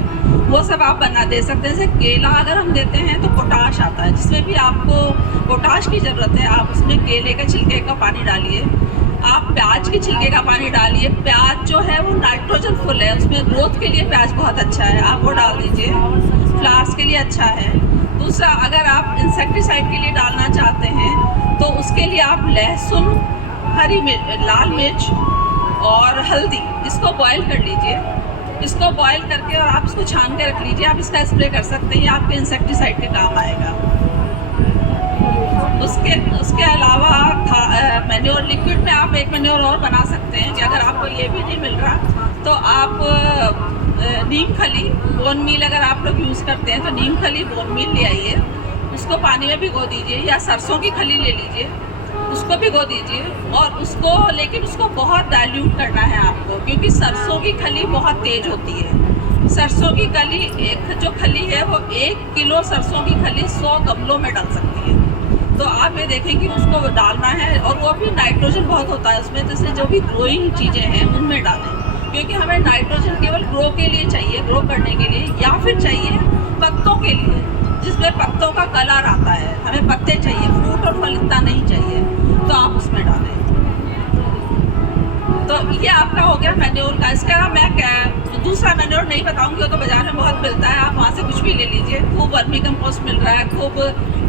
वो सब आप बना दे सकते हैं। जैसे केला अगर हम देते हैं तो पोटाश आता है, जिसमें भी आपको पोटाश की ज़रूरत है, आप उसमें केले के छिलके का पानी डालिए, आप प्याज के छिलके का पानी डालिए। प्याज जो है वो नाइट्रोजन फुल है, उसमें ग्रोथ के लिए प्याज बहुत अच्छा है, आप वो डाल दीजिए, फ्लावर्स के लिए अच्छा है। दूसरा, अगर आप इंसेक्टिसाइड के लिए डालना चाहते हैं तो उसके लिए आप लहसुन, हरी मिर्च, लाल मिर्च और हल्दी, इसको बॉईल कर लीजिए। इसको बॉईल करके और आप इसको छान के रख लीजिए, आप इसका स्प्रे कर सकते हैं, ये आपके इंसेक्टिसाइड के काम आएगा। उसके अलावा मैन्योर लिक्विड में आप एक मैन्योर और बना सकते हैं कि अगर आपको ये भी नहीं मिल रहा तो आप नीम खली, बोन मील अगर आप लोग यूज़ करते हैं तो नीम खली, बोन मील ले आइए, उसको पानी में भिगो दीजिए, या सरसों की खली ले लीजिए, उसको भिगो दीजिए और उसको, लेकिन उसको बहुत डाइल्यूट करना है आपको, क्योंकि सरसों की खली बहुत तेज़ होती है। सरसों की खली, एक जो खली है वो 1 किलो सरसों की खली 100 गमलों में डल सकती है। तो आप ये देखें कि उसको डालना है, और वो भी नाइट्रोजन बहुत होता है उसमें, जैसे जो भी ग्रोइंग चीज़ें हैं उनमें डालें, क्योंकि हमें नाइट्रोजन केवल ग्रो के लिए चाहिए, ग्रो करने के लिए, या फिर चाहिए पत्तों के लिए जिसमें पत्तों का कलर आता है, हमें पत्ते चाहिए, फ्रूट और फल इतना नहीं चाहिए, तो आप उसमें डालें। तो ये आपका हो गया मैन्योर का। इसके अलावा मैं दूसरा मैन्योर नहीं बताऊंगी, वो तो बाजार में बहुत मिलता है, आप वहाँ से कुछ भी ले लीजिए, खूब वर्मी कंपोस्ट मिल रहा है, खूब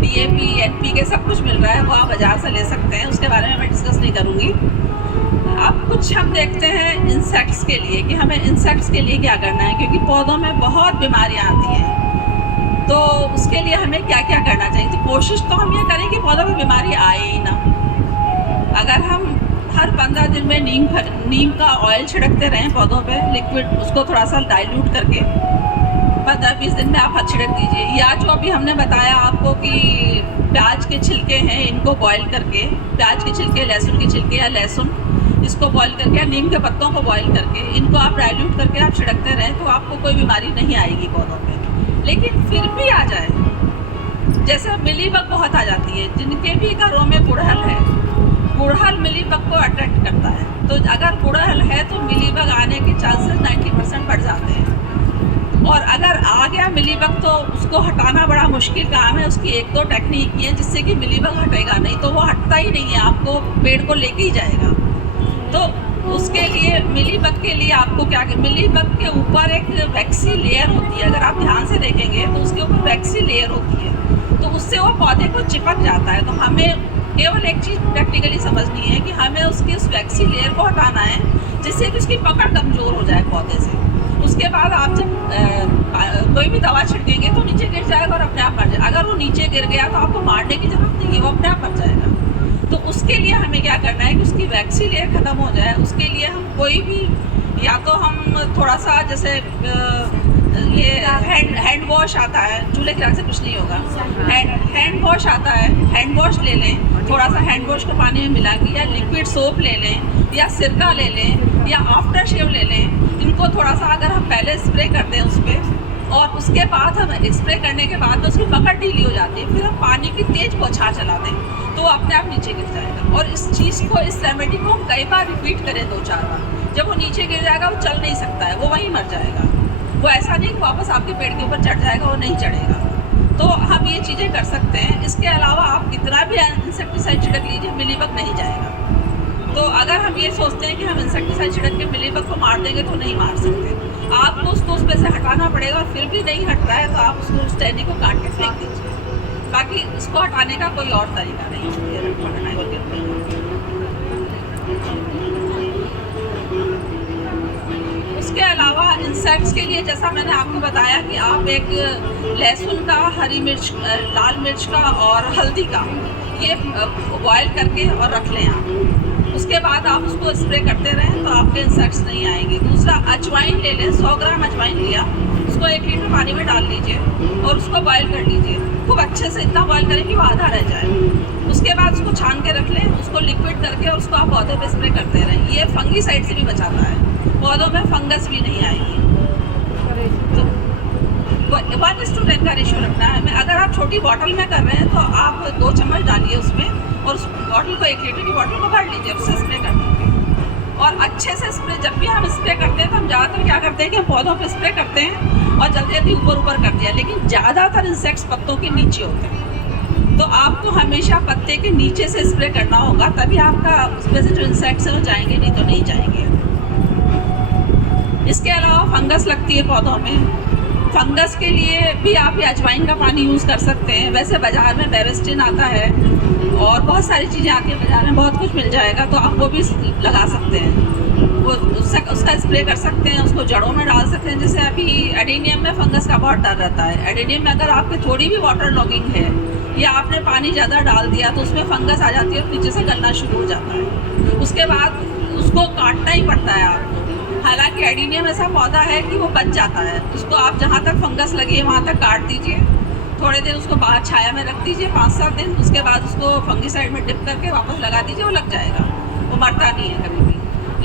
DAP, NPK सब कुछ मिल रहा है, वो आप बाजार से ले सकते हैं, उसके बारे में मैं डिस्कस नहीं करूँगी। अब कुछ हम देखते हैं इंसेक्ट्स के लिए कि हमें इंसेक्ट्स के लिए क्या करना है, क्योंकि पौधों में बहुत बीमारियाँ आती हैं, तो उसके लिए हमें क्या क्या करना चाहिए। तो कोशिश तो हम ये करें कि पौधों में बीमारी आए ही ना। अगर हम हर 15 दिन में नीम का ऑयल छिड़कते रहें पौधों पे, लिक्विड, उसको थोड़ा सा डाइल्यूट करके 15-20 दिन में आप छिड़क दीजिए। या जो अभी हमने बताया आपको कि प्याज के छिलके हैं, इनको बॉईल करके, प्याज के छिलके, लहसुन के छिलके या लहसुन, इसको बॉईल करके, या नीम के पत्तों को बॉईल करके, इनको आप डाइल्यूट करके आप छिड़कते रहें, तो आपको कोई बीमारी नहीं आएगी पौधों पे। लेकिन फिर भी आ जाए, जैसे मिलीबग बहुत आ जाती है, जिनके भी घरों में गुड़हल है, गुड़हल मिलीबग को अट्रैक्ट करता है, तो अगर गुड़हल है तो मिलीबग आने के चांसेस 90% बढ़ जाते हैं। और अगर आ गया मिलीबग तो उसको हटाना बड़ा मुश्किल काम है। उसकी 1-2 टेक्निक है जिससे कि मिलीबग हटेगा, नहीं तो वो हटता ही नहीं है, आपको पेड़ को लेके ही जाएगा। तो उसके लिए, मिलीबग के लिए आपको क्या, मिलीबग के ऊपर एक वैक्सी लेयर होती है, अगर आप ध्यान से देखेंगे तो उसके ऊपर वैक्सी लेयर होती है, तो उससे वो पौधे को चिपक जाता है। तो हमें केवल एक चीज़ प्रैक्टिकली समझनी है कि हमें उसकी उस वैक्सी लेयर को हटाना है, जिससे कि उसकी पकड़ कमज़ोर हो जाए पौधे से। उसके बाद आप जब कोई भी दवा छिड़केंगे तो नीचे गिर जाएगा और अपने आप मर जाएगा। अगर वो नीचे गिर गया तो आपको मारने की ज़रूरत नहीं है, वो अपने आप मर जाएगा। तो उसके लिए हमें क्या करना है कि उसकी वैक्सी लेयर ख़त्म हो जाए, उसके लिए हम कोई भी, या तो हम थोड़ा सा जैसे ये हैंड वॉश आता है, चूल्हे की आग से कुछ नहीं होगा, हैंड वॉश आता है, हैंड वॉश ले लें, थोड़ा सा हैंड वॉश को पानी में मिला के, या लिक्विड सोप ले लें, या सिरका ले लें, या आफ्टर शेव ले लें। इनको थोड़ा सा अगर हम पहले स्प्रे कर दें उस पर, और उसके बाद हम स्प्रे करने के बाद उसकी पकड़ ढीली हो जाती है, फिर हम पानी की तेज़ बौछार चला दें तो वो अपने आप नीचे गिर जाएगा। और इस चीज़ को, इस रेमेडी को हम कई बार रिपीट करें, 2-4 बार। जब वो नीचे गिर जाएगा वो चल नहीं सकता है, वो वहीं मर जाएगा। वो ऐसा नहीं कि वापस आपके पेड़ के ऊपर चढ़ जाएगा, वो नहीं चढ़ेगा। तो हम ये चीज़ें कर सकते हैं। इसके अलावा आप कितना भी इंसेक्टिसाइड छिड़क लीजिए, मिलीबग नहीं जाएगा। तो अगर हम ये सोचते हैं कि हम इंसेक्टिसाइड छिड़क के मिलीबग को मार देंगे तो नहीं मार सकते। आपको उसको उस पे से हटाना पड़ेगा और फिर भी नहीं हट रहा है तो आप उसको उस टहनी को काट के फेंक दीजिए। बाकी इसको हटाने का कोई और तरीका नहीं है ये पकड़ना है। उसके अलावा इंसेक्ट्स के लिए जैसा मैंने आपको बताया कि आप एक लहसुन का, हरी मिर्च, लाल मिर्च का और हल्दी का ये बॉयल करके और रख लें आप। उसके बाद आप उसको स्प्रे करते रहें तो आपके इंसेक्ट्स नहीं आएंगे। दूसरा, अजवाइन ले लें, 100 ग्राम अजवाइन लिया, उसको 1 लीटर पानी में डाल लीजिए और उसको बॉयल कर लीजिए। खूब अच्छे से इतना बॉयल करें कि वो आधा रह जाए। उसके बाद उसको छान के रख लें, उसको लिक्विड करके उसको आप पौधों पे स्प्रे करते रहें। ये फंगीसाइड से भी बचाता है, पौधों में फंगस भी नहीं आएगी। तो 1:10 का रेशियो रखना है हमें। अगर आप छोटी बॉटल में कर रहे हैं तो आप 2 चम्मच डालिए उसमें और उस बॉटल को 1 लीटर की बॉटल को भर लीजिए, उससे स्प्रे कर दीजिए। और अच्छे से स्प्रे, जब भी हम स्प्रे करते हैं तो हम ज़्यादातर क्या करते हैं कि हम पौधों पे स्प्रे करते हैं और जल्दी जल्दी ऊपर कर दिया, लेकिन ज़्यादातर इंसेक्ट्स पत्तों के नीचे होते हैं। तो आपको हमेशा पत्ते के नीचे से स्प्रे करना होगा, तभी आपका उसमें से जो इंसेक्ट्स हैं वो जाएंगे, नहीं तो नहीं जाएंगे। इसके अलावा फंगस लगती है पौधों में। फंगस के लिए भी आप ये अजवाइन का पानी यूज़ कर सकते हैं। वैसे बाज़ार में बेविस्टिन आता है और बहुत सारी चीज़ें आती हैं बाज़ार में, बहुत कुछ मिल जाएगा, तो आप वो भी लगा सकते हैं। वो उसका स्प्रे कर सकते हैं, उसको जड़ों में डाल सकते हैं। जैसे अभी एडेनियम में फंगस का बहुत डर रहता है। एडेनियम में अगर आपके थोड़ी भी वाटर लॉगिंग है या आपने पानी ज़्यादा डाल दिया तो उसमें फंगस आ जाती है और नीचे से गलना शुरू हो जाता है। उसके बाद उसको काटना ही पड़ता है आपको। हालांकि एडेनियम ऐसा पौधा है कि वो बच जाता है, उसको आप जहाँ तक फंगस लगी है वहाँ तक काट दीजिए, थोड़े दिन उसको बाहर छाया में रख दीजिए 5-7 दिन। उसके बाद उसको फंगीसाइड में डिप करके वापस लगा दीजिए, वो लग जाएगा, वो मरता नहीं है कभी भी।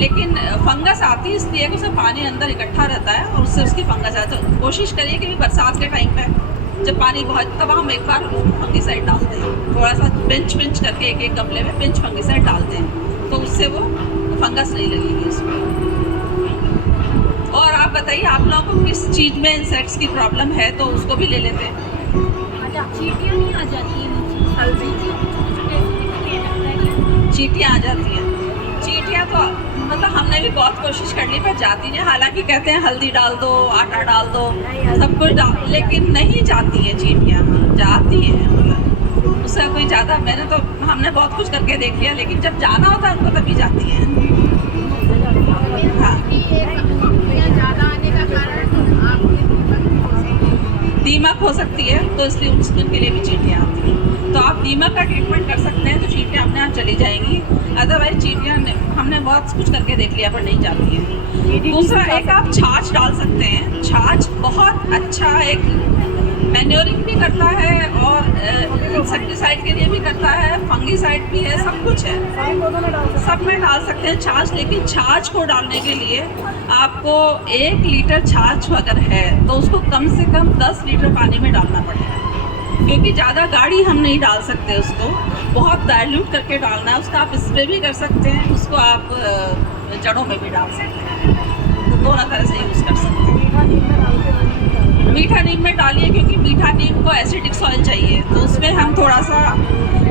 लेकिन फंगस आती है इसलिए कि उसमें पानी अंदर इकट्ठा रहता है और उससे उसकी फंगस आती है। तो कोशिश करिए कि बरसात के टाइम पे जब पानी बहुत, तब हम एक बार फंगीसाइड डालते हैं, थोड़ा सा पिंच करके एक गमले में पिंच फंगीसाइड डालते हैं, तो उससे वो फंगस नहीं लगेगी उसमें। और आप बताइए आप लोगों को किस चीज़ में इंसेक्ट्स की प्रॉब्लम है तो उसको भी ले लेते हैं। अच्छा, चींटियां नहीं आ जाती हैं नीचे? हल्दी चींटियाँ आ जाती हैं। चींटियाँ तो मतलब हमने भी बहुत कोशिश कर ली पर जाती नहीं। हालांकि कहते हैं हल्दी डाल दो, आटा डाल दो, सब कुछ डाल, लेकिन नहीं जाती हैं चींटियाँ। जाती हैं मतलब उसका कोई ज़्यादा, हमने बहुत कुछ करके देख लिया, लेकिन जब जाना होता है उनको तभी जाती हैं। हाँ, दीमक हो सकती है तो इसलिए उनके लिए भी चींटियाँ आती हैं। तो आप दीमक का ट्रीटमेंट कर सकते हैं तो चींटियाँ अपने आप चली जाएंगी। अदरवाइज चींटियाँ हमने बहुत कुछ करके देख लिया पर नहीं जाती हैं। दूसरा, एक आप छाछ डाल सकते हैं। छाछ बहुत अच्छा एक मैन्योरिंग भी करता है और इंसेक्टिसाइड के लिए भी करता है, फंगीसाइड भी है, सब कुछ है, सब में डाल सकते हैं छाछ। लेकिन छाछ को डालने के लिए आपको 1 लीटर छाछ अगर है तो उसको कम से कम 10 लीटर पानी में डालना पड़ेगा, क्योंकि ज़्यादा गाढ़ी हम नहीं डाल सकते, उसको बहुत डाइल्यूट करके डालना है। उसका आप स्प्रे भी कर सकते हैं, उसको आप जड़ों में भी डाल सकते हैं, तो दोनों तरह से यूज़ कर सकते हैं। मीठा नीम में डालिए, क्योंकि मीठा नीम को एसिडिक सॉइल चाहिए, तो उसमें हम थोड़ा सा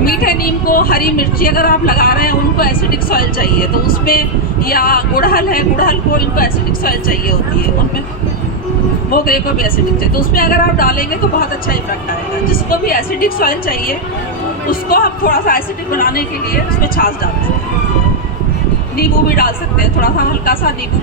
मीठे नीम को, हरी मिर्ची अगर आप लगा रहे हैं उनको एसिडिक सॉइल चाहिए, तो उसमें, या गुड़हल है, गुड़हल को इनको एसिडिक सॉइल चाहिए होती है, उनमें मोगरे को भी एसिडिक चाहिए, तो उसमें अगर आप डालेंगे तो बहुत अच्छा इफेक्ट आएगा। जिसको भी एसिडिक सॉइल चाहिए उसको हम थोड़ा सा एसिडिक बनाने के लिए उसमें छाछ डाल देते हैं। नींबू भी डाल सकते हैं, थोड़ा सा हल्का सा नींबू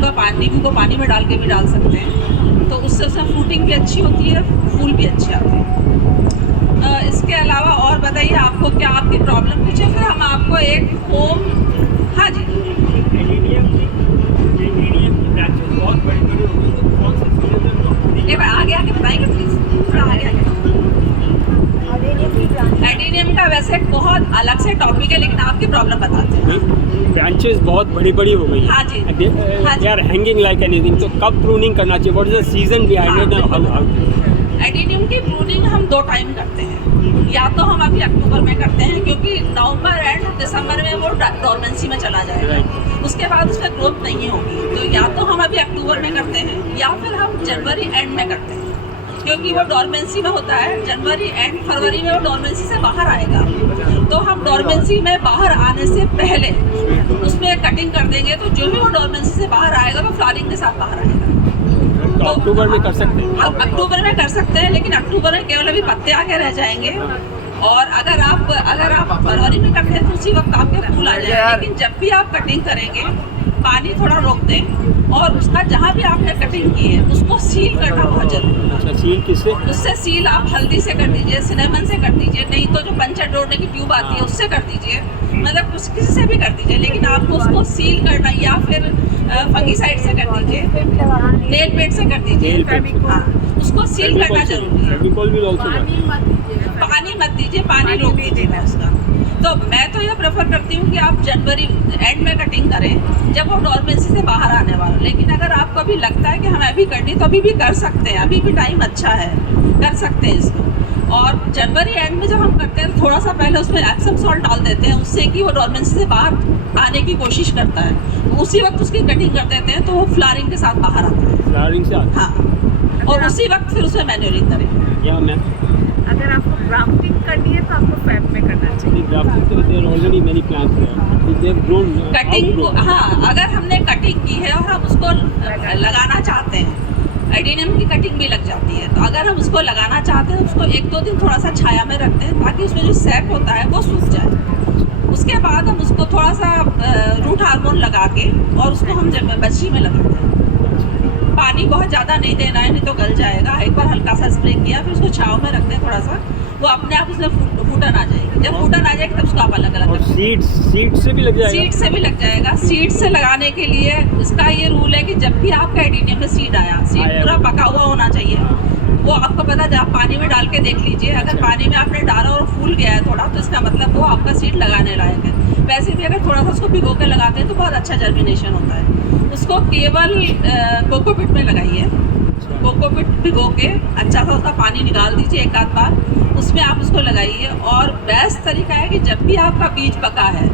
को पानी में डाल के भी डाल सकते हैं, तो उससे फ्रूटिंग भी अच्छी होती है, फूल भी अच्छे आते हैं। इसके अलावा और बताइए आपको क्या आपकी प्रॉब्लम पूछे, फिर हम आपको एक होम। हाँ जी, एक बार आगे बताएंगे प्लीज, थोड़ा आगे। एडेनियम का वैसे बहुत अलग से टॉपिक है, लेकिन आपकी प्रॉब्लम बताते हैं। ब्रांचेस बहुत बड़ी हो गई। हाँ जी, they are hanging like anything, तो कब प्रूनिंग करना चाहिए? What is the season behind it? Adenium की प्रूनिंग हम 2 टाइम करते हैं। या तो हम अभी अक्टूबर में करते हैं, क्योंकि नवंबर एंड दिसंबर में वो डोरमेंसी में चला जाएगा, उसके बाद उसमें ग्रोथ नहीं होगी। तो या तो हम अभी अक्टूबर में करते हैं या फिर हम जनवरी एंड में करते हैं। क्योंकि वो डॉर्मेंसी में होता है। जनवरी एंड फरवरी में वो डॉर्मेंसी से बाहर आएगा, तो हम डॉर्मेंसी में बाहर आने से पहले उसमें कटिंग कर देंगे, तो जो भी वो डॉर्मेंसी से बाहर आएगा वो फ्लावरिंग के साथ बाहर आएगा। तो अक्टूबर में कर सकते हैं। अब अक्टूबर में कर सकते हैं, लेकिन अक्टूबर में केवल अभी पत्ते आके रह जाएंगे। और अगर आप फरवरी में करते हैं तो उसी वक्त आपके फूल आ जाएंगे। लेकिन जब भी आप कटिंग करेंगे पानी थोड़ा रोक दें, और उसका जहाँ भी आपने कटिंग की है उसको सील करना बहुत जरूरी है। अच्छा, सील किससे? उससे सील आप हल्दी से कर दीजिए, सिनेमन से कर दीजिए, नहीं तो जो पंचर जोड़ने की ट्यूब आती है उससे कर दीजिए, मतलब किसी से भी कर दीजिए, लेकिन आपको उसको सील करना, या फिर फंगीसाइड से कर दीजिए, नेल पेंट से कर दीजिए। हाँ, उसको सील करना जरूरी है। फेविकोल भी also पानी मत दीजिए, पानी मत दीजिए, पानी रोक दीजिए उसका। तो मैं तो ये प्रेफर करती हूँ कि आप जनवरी एंड में कटिंग करें, जब वो डॉर्मेंसी से बाहर आने वाला। लेकिन अगर आपको अभी लगता है कि हमें अभी करनी, तो अभी भी कर सकते हैं, अभी भी टाइम अच्छा है, कर सकते हैं इसको। और जनवरी एंड में जब हम करते हैं थोड़ा सा पहले उसमें एप्सम सॉल्ट डाल देते हैं, उससे कि वो डॉर्मेंसी से बाहर आने की कोशिश करता है। उसी वक्त उसकी कटिंग कर देते हैं तो वो फ्लावरिंग के साथ बाहर आता है। फ्लावरिंग से आता हाँ, और उसी वक्त फिर उसमें मैन्यूरिंग करें। है। या मैम अगर आपको ग्राफ्टिंग करनी है तो आपको फैब में करना चाहिए। ग्राफ्टिंग तो there already many plants there, they have grown. Cutting को, हाँ, अगर हमने कटिंग की है और हम उसको लगाना चाहते हैं, एडिनियम की कटिंग भी लग जाती है, तो अगर हम उसको लगाना चाहते हैं उसको 1-2 दिन थोड़ा सा छाया में रखते हैं ताकि उसमें जो सैप होता है वो सूख जाए। उसके बाद हम उसको थोड़ा सा रूट हार्मोन लगा के और उसको हम जब बच्ची में लगाते हैं। पानी बहुत ज़्यादा नहीं देना है, नहीं तो गल जाएगा। एक बार हल्का सा स्प्रे किया, फिर उसको छाँव में रखते हैं थोड़ा सा, वो अपने आप उसमें फूटन आ जाएगी। जब फूटन आ जाएगी तब उसको आप अलग अलग और सीड से भी लग जाएगा। सीड से भी लग जाएगा। सीड से लगाने के लिए इसका ये रूल है कि जब भी आपका एडिनियम में सीड आया, सीड पूरा पका हुआ होना चाहिए। वो आपको पता है, आप पानी में डाल के देख लीजिए, अगर पानी में आपने डाला और फूल गया है थोड़ा, तो इसका मतलब वो आपका सीड लगाने लायक है। वैसे भी अगर थोड़ा सा उसको भिगो के लगाते हैं तो बहुत अच्छा जर्मिनेशन होता है। उसको केवल कोकोपीट में लगाइए, कोकोपीट भिगो के अच्छा सा उसका पानी निकाल दीजिए एक आध बार, उसमें आप उसको लगाइए। और बेस्ट तरीका है कि जब भी आपका बीज पका है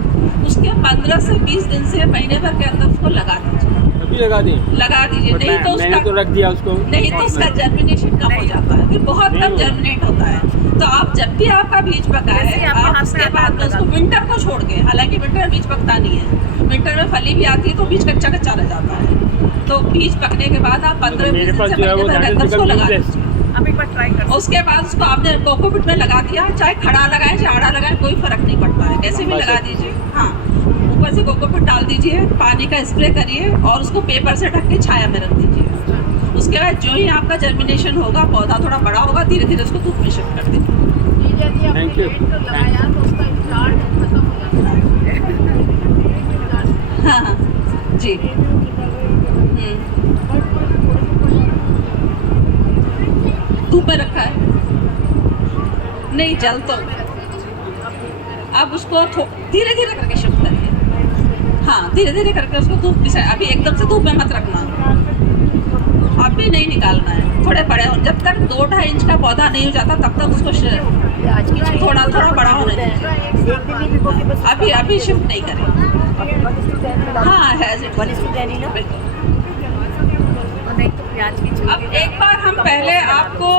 उसके 15 से 20 दिन से महीने भर के अंदर उसको लगा दीजिए। अभी लगा दें? लगा दीजिए, नहीं तो मैंने तो रख दिया उसको, नहीं तो उसका जर्मिनेशन कम हो जाता है, फिर बहुत कम जर्मिनेट होता है। तो आप जब भी आपका बीज पका है, आप उसके बाद में उसको विंटर को छोड़ के, हालांकि विंटर में बीज पकता नहीं है, विंटर में फली भी आती है तो बीज कच्चा कच्चा रह जाता है। तो बीज पकने के बाद आप 15-20 दिन से महीने भर के अंदर उसको लगा दीजिए। अब एक बार ट्राई कर। उसके बाद उसको आपने कोकोपीट में लगा दिया, चाहे खड़ा लगाए चाहे आड़ा लगाए, कोई फर्क नहीं पड़ता है, कैसे भी लगा दीजिए। हाँ, ऊपर से कोकोपीट डाल दीजिए, पानी का स्प्रे करिए और उसको पेपर से ढक के छाया में रख दीजिए। उसके बाद जो ही आपका जर्मिनेशन होगा, पौधा थोड़ा बड़ा होगा, धीरे धीरे उसको धूप में शिफ्ट कर दीजिए। Thank you. लगाया तो उसका चार्ज खत्म हो जाता है। हाँ हाँ जी। धूप में रखा है, नहीं जल तो आप उसको धीरे धीरे करके शिफ्ट करिए। हाँ, धीरे धीरे करके उसको धूप की साइड, अभी एकदम से धूप में मत रखना, अभी नहीं निकालना है, थोड़े बड़े हो, जब तक 2-2.5 इंच का पौधा नहीं हो जाता तब तक उसको थोड़ा थोड़ा बड़ा होने दीजिए। अभी शिफ्ट नहीं करें। हाँ है अब एक बार हम पहले आपको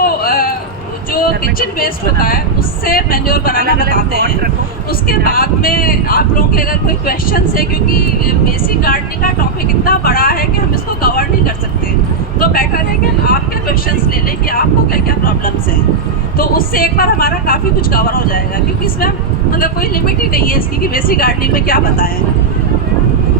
जो किचन वेस्ट होता है उससे मैन्योर बनाना बताते हैं। उसके बाद में आप लोगों के अगर कोई क्वेश्चन है, क्योंकि बेसिक गार्डनिंग का टॉपिक इतना बड़ा है कि हम इसको कवर नहीं कर सकते, तो बेटर है कि हम आपके क्वेश्चंस ले लें कि आपको क्या क्या प्रॉब्लम्स हैं, तो उससे एक बार हमारा काफ़ी कुछ कवर हो जाएगा। क्योंकि इसमें मतलब कोई लिमिट ही नहीं है इसकी कि बेसिक गार्डनिंग में क्या बताएं।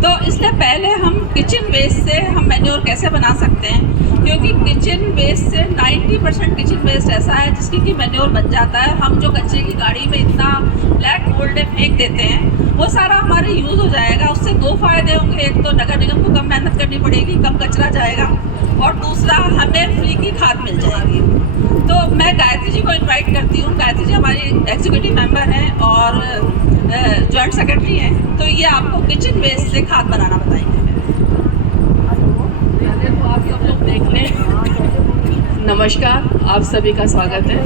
तो इसलिए पहले हम किचन वेस्ट से हम मैन्योर कैसे बना सकते हैं, क्योंकि किचन वेस्ट से 90% किचन वेस्ट ऐसा है जिसकी कि मैन्योर बन जाता है। हम जो कचरे की गाड़ी में इतना ब्लैक मोल्ड फेंक देते हैं वो सारा हमारे यूज़ हो जाएगा। उससे 2 फायदे होंगे, एक तो नगर निगम को कम मेहनत करनी पड़ेगी, कम कचरा जाएगा, और दूसरा हमें फ्री की खाद मिल जाएगी। तो मैं गायत्री जी को इन्वाइट करती हूँ। गायत्री जी हमारी एग्जीक्यूटिव मेंबर हैं और जॉइंट सेक्रेटरी हैं, तो ये आपको किचन वेस्ट से खाद बनाना बताएंगे। तो आप सब लोग देख लें। नमस्कार, आप सभी का स्वागत है।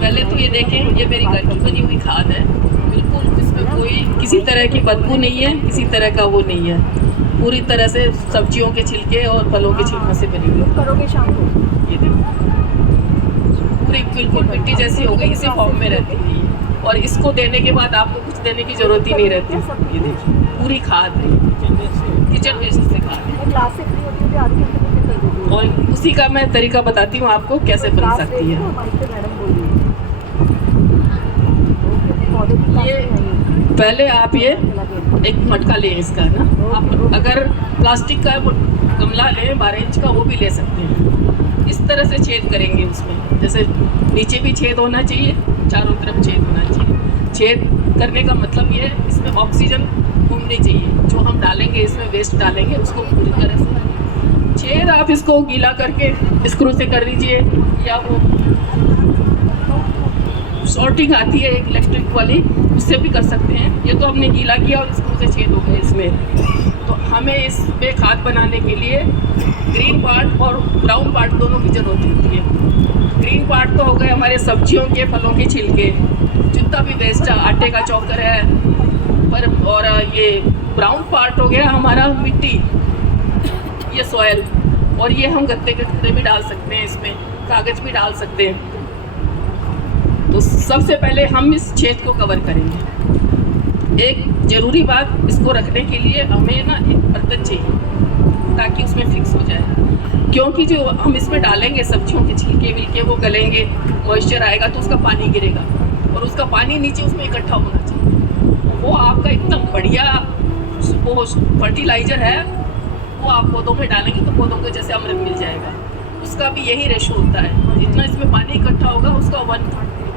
पहले तो ये देखें, ये मेरी घर की बनी हुई खाद है, बिल्कुल इसमें कोई किसी तरह की बदबू नहीं है, किसी तरह का वो नहीं है। पूरी तरह से सब्जियों के छिलके और फलों के छिलकों से बनी हुई है। करोगे शाम को? ये देखो पूरी बिल्कुल मिट्टी जैसी हो गई, इसी फॉर्म में रहती है ये। और इसको देने के बाद आपको कुछ देने की जरूरत ही नहीं रहती। ये देखिए पूरी खाद है, किचन वेस्ट से खाद है। क्लास से फ्री होती है आधी घंटे में कर दोगे? और उसी का मैं तरीका बताती हूँ आपको कैसे बन सकती है। हमारी से मैडम बोल रही है पौधे की क्लास ये में आई है। पहले आप ये लगे एक मटका लें इसका ना, आप अगर प्लास्टिक का वो गमला लें 12 इंच का, वो भी ले सकते हैं। इस तरह से छेद करेंगे उसमें, जैसे नीचे भी छेद होना चाहिए, चारों तरफ छेद होना चाहिए। छेद करने का मतलब ये है इसमें ऑक्सीजन घूमनी चाहिए। जो हम डालेंगे इसमें वेस्ट डालेंगे उसको पूरी तरह से छेद आप इसको गीला करके स्क्रू से कर लीजिए, या वो सॉर्टिंग आती है एक इलेक्ट्रिक वाली, उससे भी कर सकते हैं। ये तो हमने गीला किया और स्क्रू से छेद हो गए इसमें। तो हमें इसमें खाद बनाने के लिए ग्रीन पार्ट और ब्राउन पार्ट दोनों की ज़रूरत होती है। ग्रीन पार्ट तो हो गए हमारे सब्जियों के, फलों के छिलके, जितना भी वेस्ट है, आटे का चौकर है पर, और ये ब्राउन पार्ट हो गया हमारा मिट्टी, ये सॉयल, और ये हम गत्ते के टुकड़े भी डाल सकते हैं, इसमें कागज़ भी डाल सकते हैं। तो सबसे पहले हम इस छेद को कवर करेंगे। एक ज़रूरी बात, इसको रखने के लिए हमें ना एक बर्तन चाहिए ताकि उसमें फिक्स हो जाए, क्योंकि जो हम इसमें डालेंगे सब्जियों के छिलके विलके वो गलेंगे, मॉइस्चर आएगा तो उसका पानी गिरेगा और उसका पानी नीचे उसमें इकट्ठा होना चाहिए। वो आपका इतना बढ़िया वो फर्टिलाइज़र है, वो आप पौधों में डालेंगे तो पौधों को जैसे अमृत मिल जाएगा। उसका भी यही रेशो होता है, जितना इसमें पानी इकट्ठा होगा उसका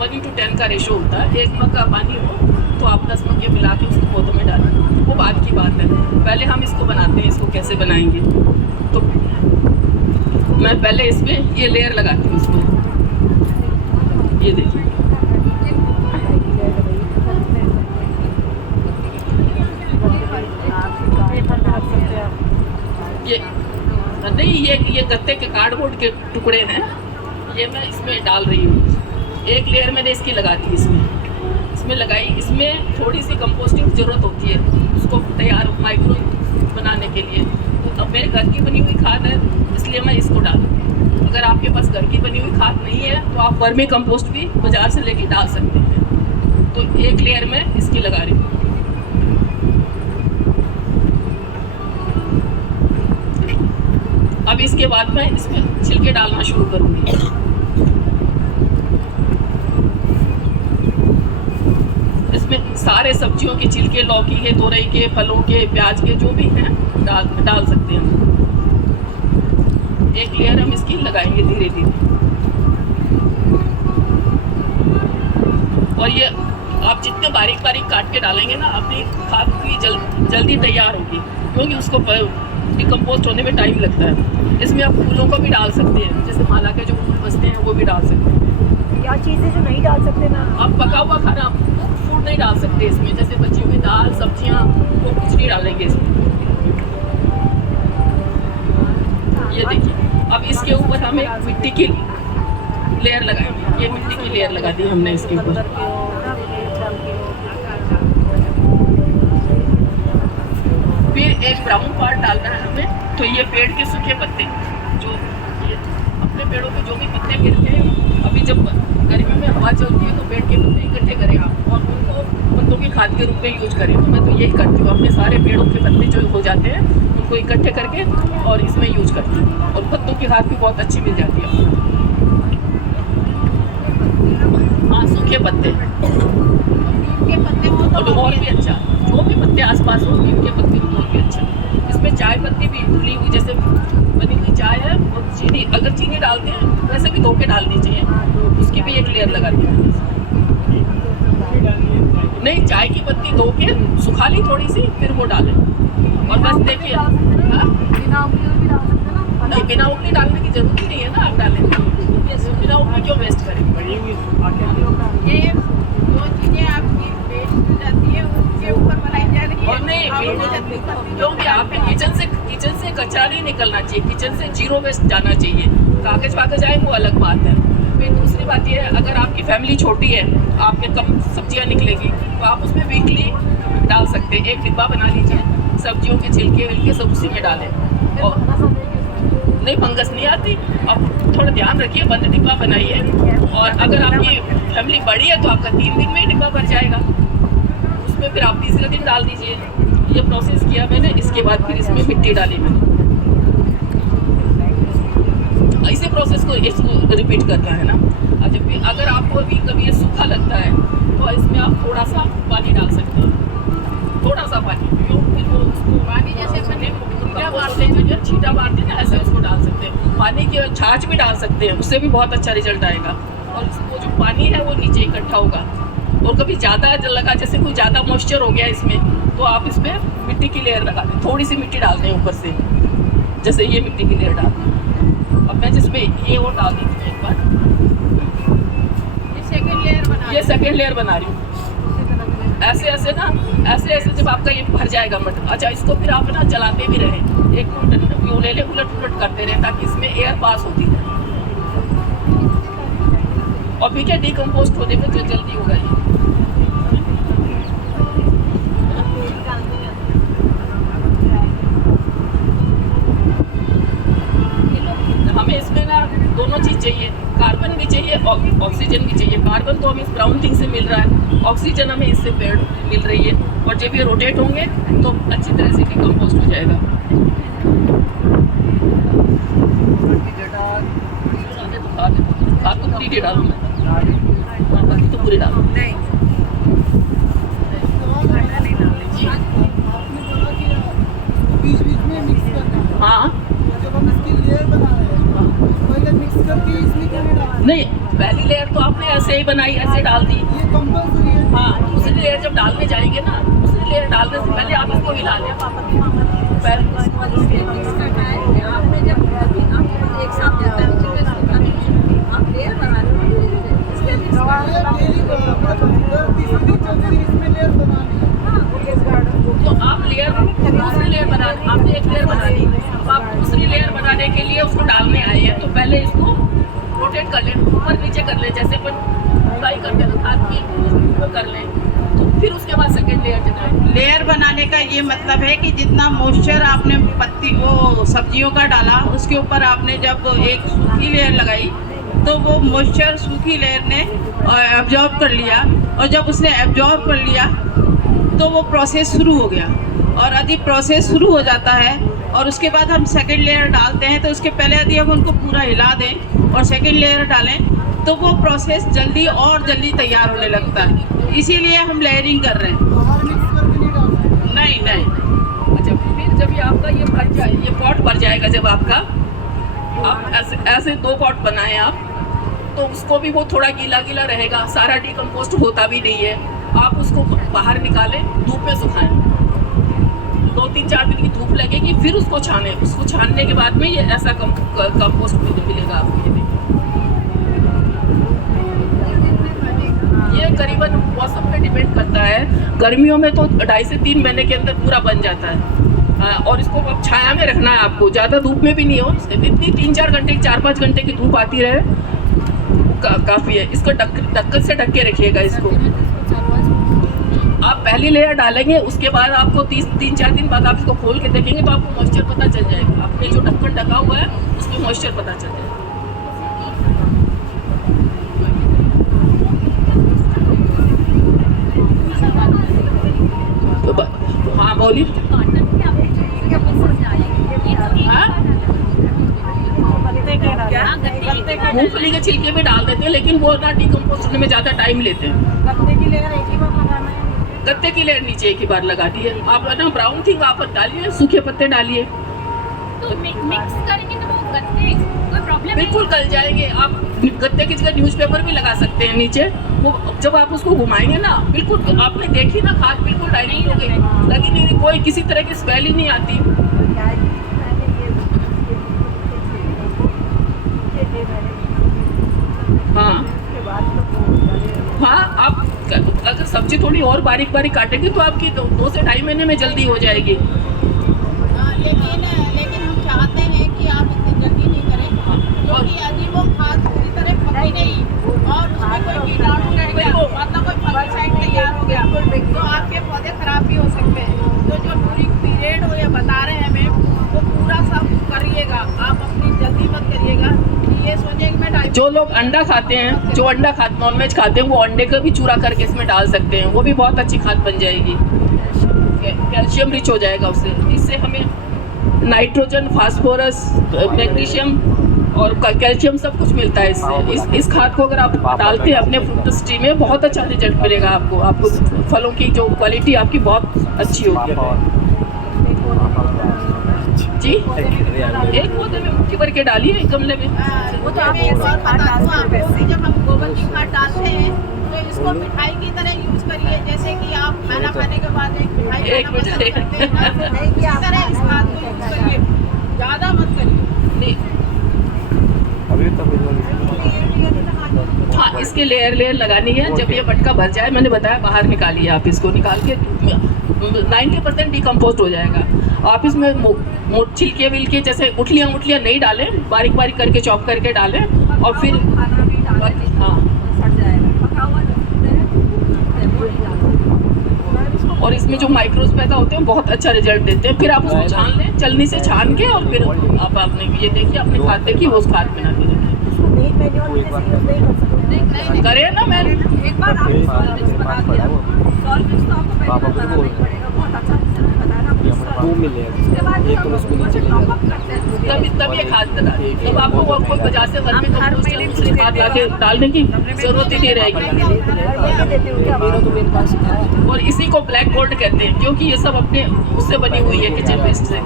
1:10 का रेशो होता है। 1 मग का पानी हो तो आप 10 मग मिला के उसको पौधों में डालें, वो बात की बात है। पहले हम इसको बनाते हैं, इसको कैसे बनाएंगे। तो मैं पहले इसमें ये लेयर लगाती हूँ इसमें, ये देखिए ये नहीं, ये गत्ते के कार्डबोर्ड के टुकड़े हैं, ये मैं इसमें डाल रही हूँ। एक लेयर मैंने इसकी लगा दी, इसमें लगाई। इसमें थोड़ी सी कंपोस्टिंग की ज़रूरत होती है उसको तैयार माइक्रो बनाने के लिए। अब मेरे घर की बनी हुई खाद है इसलिए मैं इसको डालूँ। अगर आपके पास घर की बनी हुई खाद नहीं है तो आप वर्मी कंपोस्ट भी बाज़ार से लेके डाल सकते हैं। तो एक लेयर मैं इसकी लगा रही हूँ। अब इसके बाद मैं इसमें छिलके डालना शुरू करूँगी। इसमें सारे सब्जियों के छिलके, लौकी के, तोरई के, फलों के, प्याज के, जो भी हैं डाल सकते हैं। एक लेयर हम इसकी लगाएंगे धीरे धीरे, और ये आप जितने बारीक बारीक काट के डालेंगे ना, अपनी खाद भी जल्दी तैयार होगी, क्योंकि उसको डिकम्पोस्ट होने में टाइम लगता है। इसमें आप फूलों को भी डाल सकते हैं, जैसे माला के जो फूल बचते हैं वो भी डाल सकते हैं। क्या चीज़ें जो नहीं डाल सकते ना? आप पका हुआ खाना फूड नहीं डाल सकते इसमें, जैसे बची हुई दाल, सब्जियां, वो कुछ नहीं डालेंगे इसमें। ये देखिए, अब इसके ऊपर हम एक मिट्टी की लेयर लगाएंगे। ये मिट्टी की लेयर लगा दी हमने इसके ऊपर। फिर एक ब्राउन पार्ट डालना है हमें। तो ये पेड़ के सूखे पत्ते, जो ये अपने पेड़ों पे जो भी पत्ते गिरते हैं, अभी जब गर्मी में हवा चलती है तो पेड़ के पत्ते इकट्ठे करें आप और उनको पत्तों की खाद के रूप में यूज करें। तो मैं तो यही करती हूँ, अपने सारे पेड़ों के पत्ते जो हो जाते हैं उनको इकट्ठे करके और इसमें यूज करती हूँ, और पत्तों की खाद भी बहुत अच्छी मिल जाती है। हाँ, सूखे पत्ते और भी अच्छा, जो भी पत्ते आसपास हो नीम के पत्ते तो और भी अच्छा। इसमें चाय पत्ती भी उबली हुई, जैसे बनी हुई चाय है, और चीनी, अगर चीनी डालते हैं वैसे भी धो के डालनी चाहिए, उसकी भी एक लेयर लगा दी। नहीं, चाय की पत्ती धो के सुखा ली थोड़ी सी, फिर वो डालें, और बस देखिए। नहीं, बिना उबली डालने की जरूरत ही नहीं है ना, आप डालें, बिना उबली क्यों वेस्ट करें। ये जो चीज़ें आपकी वेस्ट हो जाती है उसके ऊपर बनाई जा रही है, और नहीं, क्योंकि आपके किचन से कचरा नहीं निकलना चाहिए, किचन से जीरो वेस्ट जाना चाहिए। कागज वागज आए वो अलग बात है। फिर दूसरी बात ये है, अगर आपकी फैमिली छोटी है, आपके कम सब्जियां निकलेगी, तो आप उसमें वीकली डाल सकते हैं। एक डिब्बा बना लीजिए, सब्जियों के छिलके विलके सब उसी में डालें। और नहीं, फंगस नहीं आती। अब थोड़ा ध्यान रखिए, बंद डिब्बा बनाइए। और अगर आपकी फैमिली बड़ी है तो आपका 3 दिन में ही डिब्बा भर जाएगा, उसमें फिर आप तीसरे दिन डाल दीजिए। ये प्रोसेस किया मैंने, इसके बाद फिर इसमें मिट्टी डाली मैंने। इसी प्रोसेस को इसको रिपीट करना है ना। और जब भी अगर आपको भी कभी ये सूखा लगता है तो इसमें आप थोड़ा सा पानी डाल सकते हैं, थोड़ा सा पानी। फिर वो उसको पानी जैसे अपने छींटा मारते हैं ना, ऐसे उसको डाल सकते हैं। पानी की छाछ भी डाल सकते हैं, उससे भी बहुत अच्छा रिजल्ट आएगा। और वो जो पानी है वो नीचे इकट्ठा होगा। और कभी ज़्यादा लगा, जैसे कोई ज़्यादा मॉइस्चर हो गया इसमें, तो आप इसमें मिट्टी की लेयर लगा दें, थोड़ी सी मिट्टी डाल दें ऊपर से, जैसे ये मिट्टी की लेयर डाल दें। अब मैं जिसमें ये और डाल दी थी एक बार, ये सेकंड लेयर बना रही हूँ। ऐसे ऐसे ना, ऐसे ऐसे जब आपका ये भर जाएगा मटर, अच्छा इसको फिर आप ना चलाते भी रहें, एक मिनट उलट पुलट करते रहें ताकि इसमें एयर पास होती है। और फिर क्या डिकम्पोस्ट होने में जो जल्दी होगा ये। हमें इसमें ना दोनों चीज़ चाहिए, कार्बन भी चाहिए और ऑक्सीजन भी चाहिए। कार्बन तो हमें इस ब्राउन थिंग से मिल रहा है, ऑक्सीजन हमें इससे पेड़ मिल रही है। और जब ये रोटेट होंगे तो अच्छी तरह से डिकम्पोस्ट हो जाएगा। खाद तो पूरी डालूँ मैं, बाकी तो पूरी डालूँ। बीच बीच में मिक्स करना। हाँ, जब हम इसकी लेयर बना रहे हैं पहले मिक्स करके इसमें क्या नहीं डालना? नहीं, पहली लेयर तो आपने ऐसे ही बनाई, ऐसे डाल दी। ये कंपल्सरी है। हाँ, दूसरी लेयर जब डालने जाएंगे ना, दूसरी लेयर डालने से पहले आप इसको हिला लें। इसमें लेयर बनानी है। तो आप लेयर, दूसरी लेयर बना, आपने एक लेयर बना ली, अब आप दूसरी लेयर बनाने के लिए उसको डालने आए हैं, तो पहले इसको रोटेट कर लें, ऊपर नीचे कर लें, जैसे अपन फ्राई करते हैं खाद की, वो कर लें। तो फिर उसके बाद सेकेंड लेयर जमाएं। लेयर बनाने का ये मतलब है कि जितना मॉइस्चर आपने पत्ती वो सब्जियों का डाला, उसके ऊपर आपने जब एक सूखी लेयर लगाई तो वो मॉइस्चर सूखी लेयर ने एब्जॉर्ब कर लिया। और जब उसने एब्जॉर्ब कर लिया तो वो प्रोसेस शुरू हो गया। और यदि प्रोसेस शुरू हो जाता है और उसके बाद हम सेकेंड लेयर डालते हैं, तो उसके पहले यदि हम उनको पूरा हिला दें और सेकेंड लेयर डालें तो वो प्रोसेस जल्दी और जल्दी तैयार होने लगता है। इसीलिए हम लेयरिंग कर रहे हैं। बाहर मिक्स करके नहीं डालना। नहीं नहीं, अच्छा, फिर जब ये आपका ये भर जाए, ये पॉट भर जाएगा, जब आपका आप ऐसे 2 पॉट बनाएं आप, तो उसको भी वो थोड़ा गीला गीला रहेगा, सारा डिकम्पोस्ट होता भी नहीं है। आप उसको बाहर निकालें, धूप में सुखाएं, 2-3-4 दिन की धूप लगेगी, फिर उसको छानें। उसको छानने के बाद में ये ऐसा कंपोस्ट मिलेगा आपको। ये करीबन मौसम पे डिपेंड करता है। गर्मियों में तो 2.5 से 3 महीने के अंदर पूरा बन जाता है। और इसको अब छाया में रखना है आपको, ज़्यादा धूप में भी नहीं हो, इतनी 3-4 घंटे 4-5 घंटे की धूप आती रहे काफ़ी है। इसको ढक्कन से ढक के रखिएगा इसको। आप पहली लेयर डालेंगे, उसके बाद आपको 3-4 दिन बाद आप इसको खोल के देखेंगे तो आपको मॉइस्चर पता चल जाएगा। आपने जो ढक्कन ढका हुआ है उसमें मॉइस्चर पता चल जाएगा। तो हाँ बोलिए। मूंगफली के छिलके भी डाल देते हैं, लेकिन वो ना डिकम्पोस्ट होने में ज़्यादा टाइम लेते हैं। गत्ते की लेयर एक ही बार लगाना है। गत्ते की लेयर नीचे एक ही बार लगा दिए आप, ना ब्राउन थिंग आप डालिए, सूखे पत्ते डालिए, तो मिक्स करेंगे तो वो गत्ते कोई प्रॉब्लम बिल्कुल गल जाएंगे। आप गत्ते की जगह न्यूज़पेपर भी लगा सकते हैं नीचे। वो जब आप उसको घुमाएंगे ना, बिल्कुल आपने देखी ना, खाद बिल्कुल डायरेक्ट हो गई, लगी नहीं, कोई किसी तरह की स्मेल ही नहीं आती। हाँ हाँ, आप अगर सब्जी थोड़ी और बारीक बारीक काटेंगे तो आपकी 2 से 2.5 महीने में जल्दी हो जाएगी। लेकिन हम चाहते हैं कि आप इतनी जल्दी नहीं करें, क्योंकि यदि वो खाद पूरी तरह पकी नहीं और उसमें कोई कीटाणु रह गया, मतलब कोई फंगिसाइड तैयार हो गया, तो आपके पौधे खराब भी हो सकते हैं। तो जो ड्यूरिंग पीरियड जो लोग अंडा खाते हैं, जो अंडा नॉनवेज खाते हैं, वो अंडे को भी चूरा करके इसमें डाल सकते हैं, वो भी बहुत अच्छी खाद बन जाएगी। कैल्शियम रिच हो जाएगा उससे। इससे हमें नाइट्रोजन, फास्फोरस, मैग्नीशियम और कैल्शियम सब कुछ मिलता है इससे। इस खाद को अगर आप डालते हैं अपने फ्रूट ट्री में, बहुत अच्छा रिजल्ट मिलेगा आपको फलों की जो क्वालिटी आपकी बहुत अच्छी होगी। जी, एक पौधे में मुट्ठी भर के डालिए एक गमले में। वो तो आप एक बात बता दूं आपको कि जब हम गोबर की खाद डालते हैं तो इसको मिठाई की तरह यूज करिए। जैसे कि आप खाना खाने के बाद एक मिठाई खाना पसंद करते हैं ना, इसी तरह इस खाद को यूज करिए, ज़्यादा मत करिए। हाँ, इसके लेयर लगानी है। जब ये मटका भर जाए, मैंने बताया, बाहर निकालिए आप इसको। निकाल के 90% डिकम्पोस्ट हो जाएगा। आप इसमें छिलके विलके जैसे उठलियाँ नहीं डालें, बारीक बारीक करके चॉप करके डालें। और फिर हाँ, और इसमें जो माइक्रोज पैदा होते हैं बहुत अच्छा रिजल्ट देते हैं। फिर आप उसको छान लें, चलनी से छान के, और फिर आप आपने ये देखिए, अपने खाद देखिए, वो उस खाद में ना करे ना। मैंने एक बार आप सॉल्ट मिक्स बना दिया, सॉल्ट मिक्स तो आपको पहले बनाना नहीं पड़ेगा, बहुत अच्छा बताया ना। उसके बाद जब आप ऊपर से टॉप अप करते हैं तब ये खाद बना। तब आपको और कोई बाजार से घर में दूसरी खाद लाके डालने की जरूरत ही नहीं रहेगी। और इसी को ब्लैक गोल्ड कहते हैं, क्योंकि ये सब अपने उससे बनी हुई है, किचन वेस्ट से,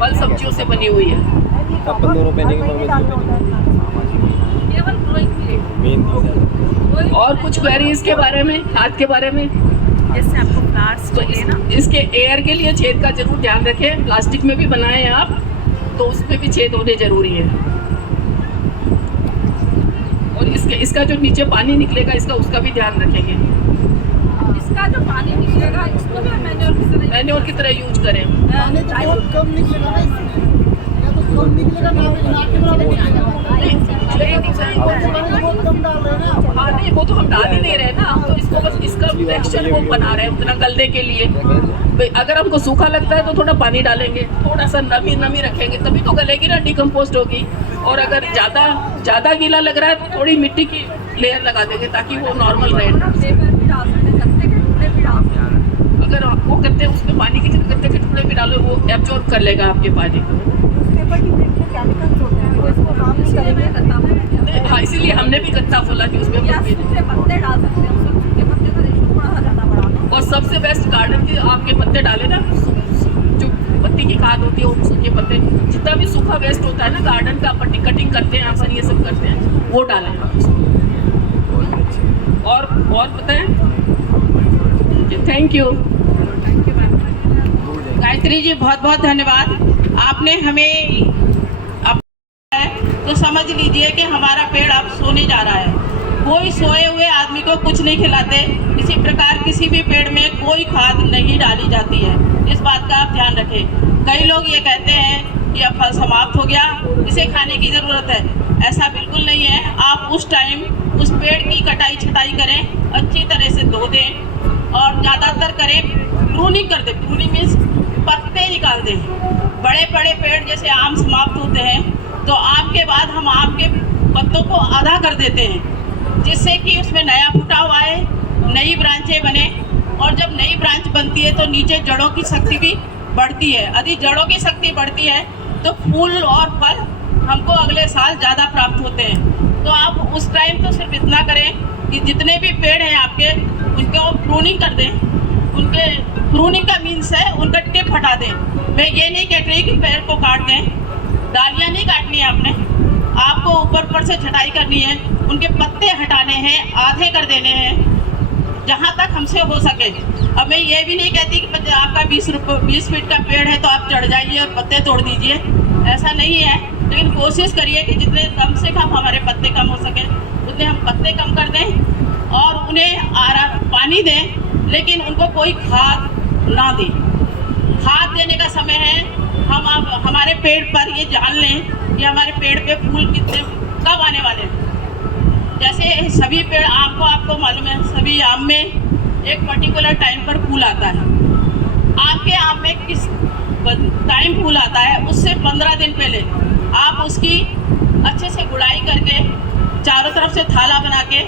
फल सब्जियों से बनी हुई है। केवल ग्रोइंग के लिए। और कुछ क्वेरी इसके बारे में, खाद के बारे में? जैसे आपको फ्लावर्स तो इसके एयर के लिए छेद का जरूर ध्यान रखें। प्लास्टिक में भी बनाए हैं आप, तो उसमें भी छेद होने जरूरी है। और इसका जो नीचे पानी निकलेगा, उसका भी ध्यान रखेंगे। इसका जो पानी निकलेगा, इसको भी मैन्योर की तरह यूज करें। पानी तो बहुत कम निकलेगा ना इसमें, या तो कम निकलेगा ना के बराबर बहुत कम डाल रहे हैं ना। हाँ नहीं, वो तो हम डाल ही नहीं रहे ना, हम तो इसको बस इसका टेक्सचर वो बना रहे हैं उतना गलने के लिए। अगर हमको सूखा लगता है तो थोड़ा पानी डालेंगे, थोड़ा सा नमी रखेंगे, तभी तो गलेगी ना, डिकम्पोस्ट होगी। और अगर ज़्यादा गीला लग रहा है तो थोड़ी मिट्टी की लेयर लगा देंगे, ताकि वो नॉर्मल रहे। अगर वो गत्ते, उसमें पानी की जगह गत्ते के टुकड़े भी डालो, वो एब्जॉर्ब कर लेगा आपके पानी को। हाँ, इसीलिए हमने भी गत्ता खोला कि उसमें पत्ते डाल सकते हैं, सूखे पत्ते का रेशो थोड़ा सा ज़्यादा बढ़ा। और सबसे बेस्ट गार्डन के आपके पत्ते डाले ना, जो पत्ती की खाद होती है, वो सूखे पत्ते, जितना भी सूखा वेस्ट होता है ना गार्डन का, पट्टी कटिंग करते हैं अपन, ये सब करते हैं, वो डालें। और बताएं। थैंक यू गायत्री जी, बहुत बहुत धन्यवाद। आपने हमें तो समझ लीजिए कि हमारा पेड़ अब सोने जा रहा है। कोई सोए हुए आदमी को कुछ नहीं खिलाते। इसी प्रकार किसी भी पेड़ में कोई खाद नहीं डाली जाती है, इस बात का आप ध्यान रखें। कई लोग ये कहते हैं कि अब फल समाप्त हो गया, इसे खाने की ज़रूरत है। ऐसा बिल्कुल नहीं है। आप उस टाइम उस पेड़ की कटाई छटाई करें, अच्छी तरह से धो दें, और ज़्यादातर करें प्रूनिंग कर दें। प्रूनिंग मीन्स पत्ते निकाल दें। बड़े बड़े पेड़ जैसे आम समाप्त होते हैं, तो आम के बाद हम आम के पत्तों को आधा कर देते हैं, जिससे कि उसमें नया फुटाव आए, नई ब्रांचें बने। और जब नई ब्रांच बनती है तो नीचे जड़ों की शक्ति भी बढ़ती है। यदि जड़ों की शक्ति बढ़ती है तो फूल और फल हमको अगले साल ज़्यादा प्राप्त होते हैं। तो आप उस टाइम तो सिर्फ इतना करें कि जितने भी पेड़ हैं आपके, उनको प्रूनिंग कर दें। उनके प्रूनिंग का मीन्स है उनका टिप हटा दें। मैं ये नहीं कह रही कि पेड़ को काट दें, डालियाँ नहीं काटनी है आपको ऊपर से छटाई करनी है, उनके पत्ते हटाने हैं, आधे कर देने हैं, जहाँ तक हमसे हो सके। अब मैं ये भी नहीं कहती कि आपका 20 फीट का पेड़ है तो आप चढ़ जाइए और पत्ते तोड़ दीजिए, ऐसा नहीं है। लेकिन कोशिश करिए कि जितने कम से कम हमारे पत्ते कम हो सके उतने हम पत्ते कम कर दें, और उन्हें पानी दें, लेकिन उनको कोई खाद ना दें। खाद देने का समय है, हम अब हमारे पेड़ पर ये जान लें कि हमारे पेड़ पे फूल कब आने वाले हैं। जैसे सभी पेड़, आम को आपको मालूम है, सभी आम में एक पर्टिकुलर टाइम पर फूल आता है। आपके आम में किस टाइम फूल आता है, उससे 15 दिन पहले आप उसकी अच्छे से गुड़ाई करके चारों तरफ से थाला बना के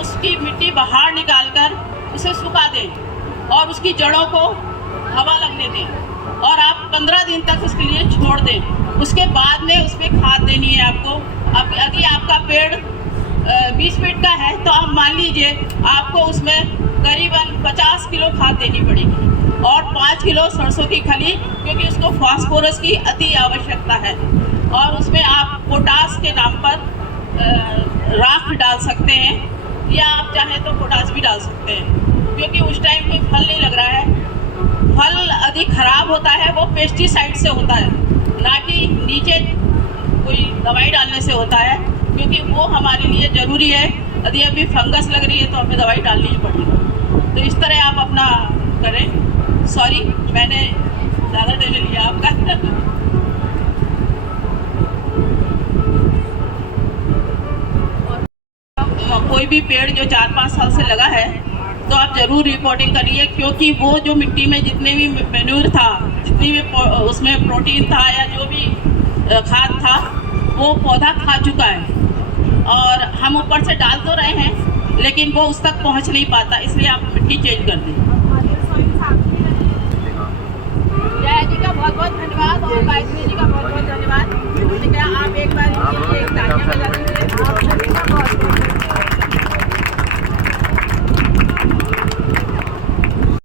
उसकी मिट्टी बाहर निकाल कर उसे सुखा दें और उसकी जड़ों को हवा लगने दें और आप 15 दिन तक उसके लिए छोड़ दें। उसके बाद में उसमें खाद देनी है आपको। अब यदि आपका पेड़ 20 फीट का है तो आप मान लीजिए आपको उसमें करीबन 50 किलो खाद देनी पड़ेगी और 5 किलो सरसों की खली, क्योंकि उसको फास्फोरस की अति आवश्यकता है। और उसमें आप पोटास के नाम पर राख डाल सकते हैं या आप चाहें तो पोटास भी डाल सकते हैं, क्योंकि उस टाइम कोई फल नहीं लग रहा है। फल अधिक खराब होता है वो पेस्टिसाइड से होता है, ना कि नीचे कोई दवाई डालने से होता है, क्योंकि वो हमारे लिए ज़रूरी है। यदि अभी फंगस लग रही है तो हमें दवाई डालनी ही पड़ेगी। तो इस तरह आप अपना करें। सॉरी, मैंने ज़्यादा टाइम लिया आपका। कोई भी पेड़ जो 4-5 साल से लगा है तो आप ज़रूर रिपोर्टिंग करिए, क्योंकि वो जो मिट्टी में जितने भी मैन्यूर था, जितनी भी उसमें प्रोटीन था या जो भी खाद था, वो पौधा खा चुका है। और हम ऊपर से डाल तो रहे हैं लेकिन वो उस तक पहुंच नहीं पाता, इसलिए आप मिट्टी चेंज कर दें। जय जी का बहुत बहुत धन्यवाद और गायत्री जी का बहुत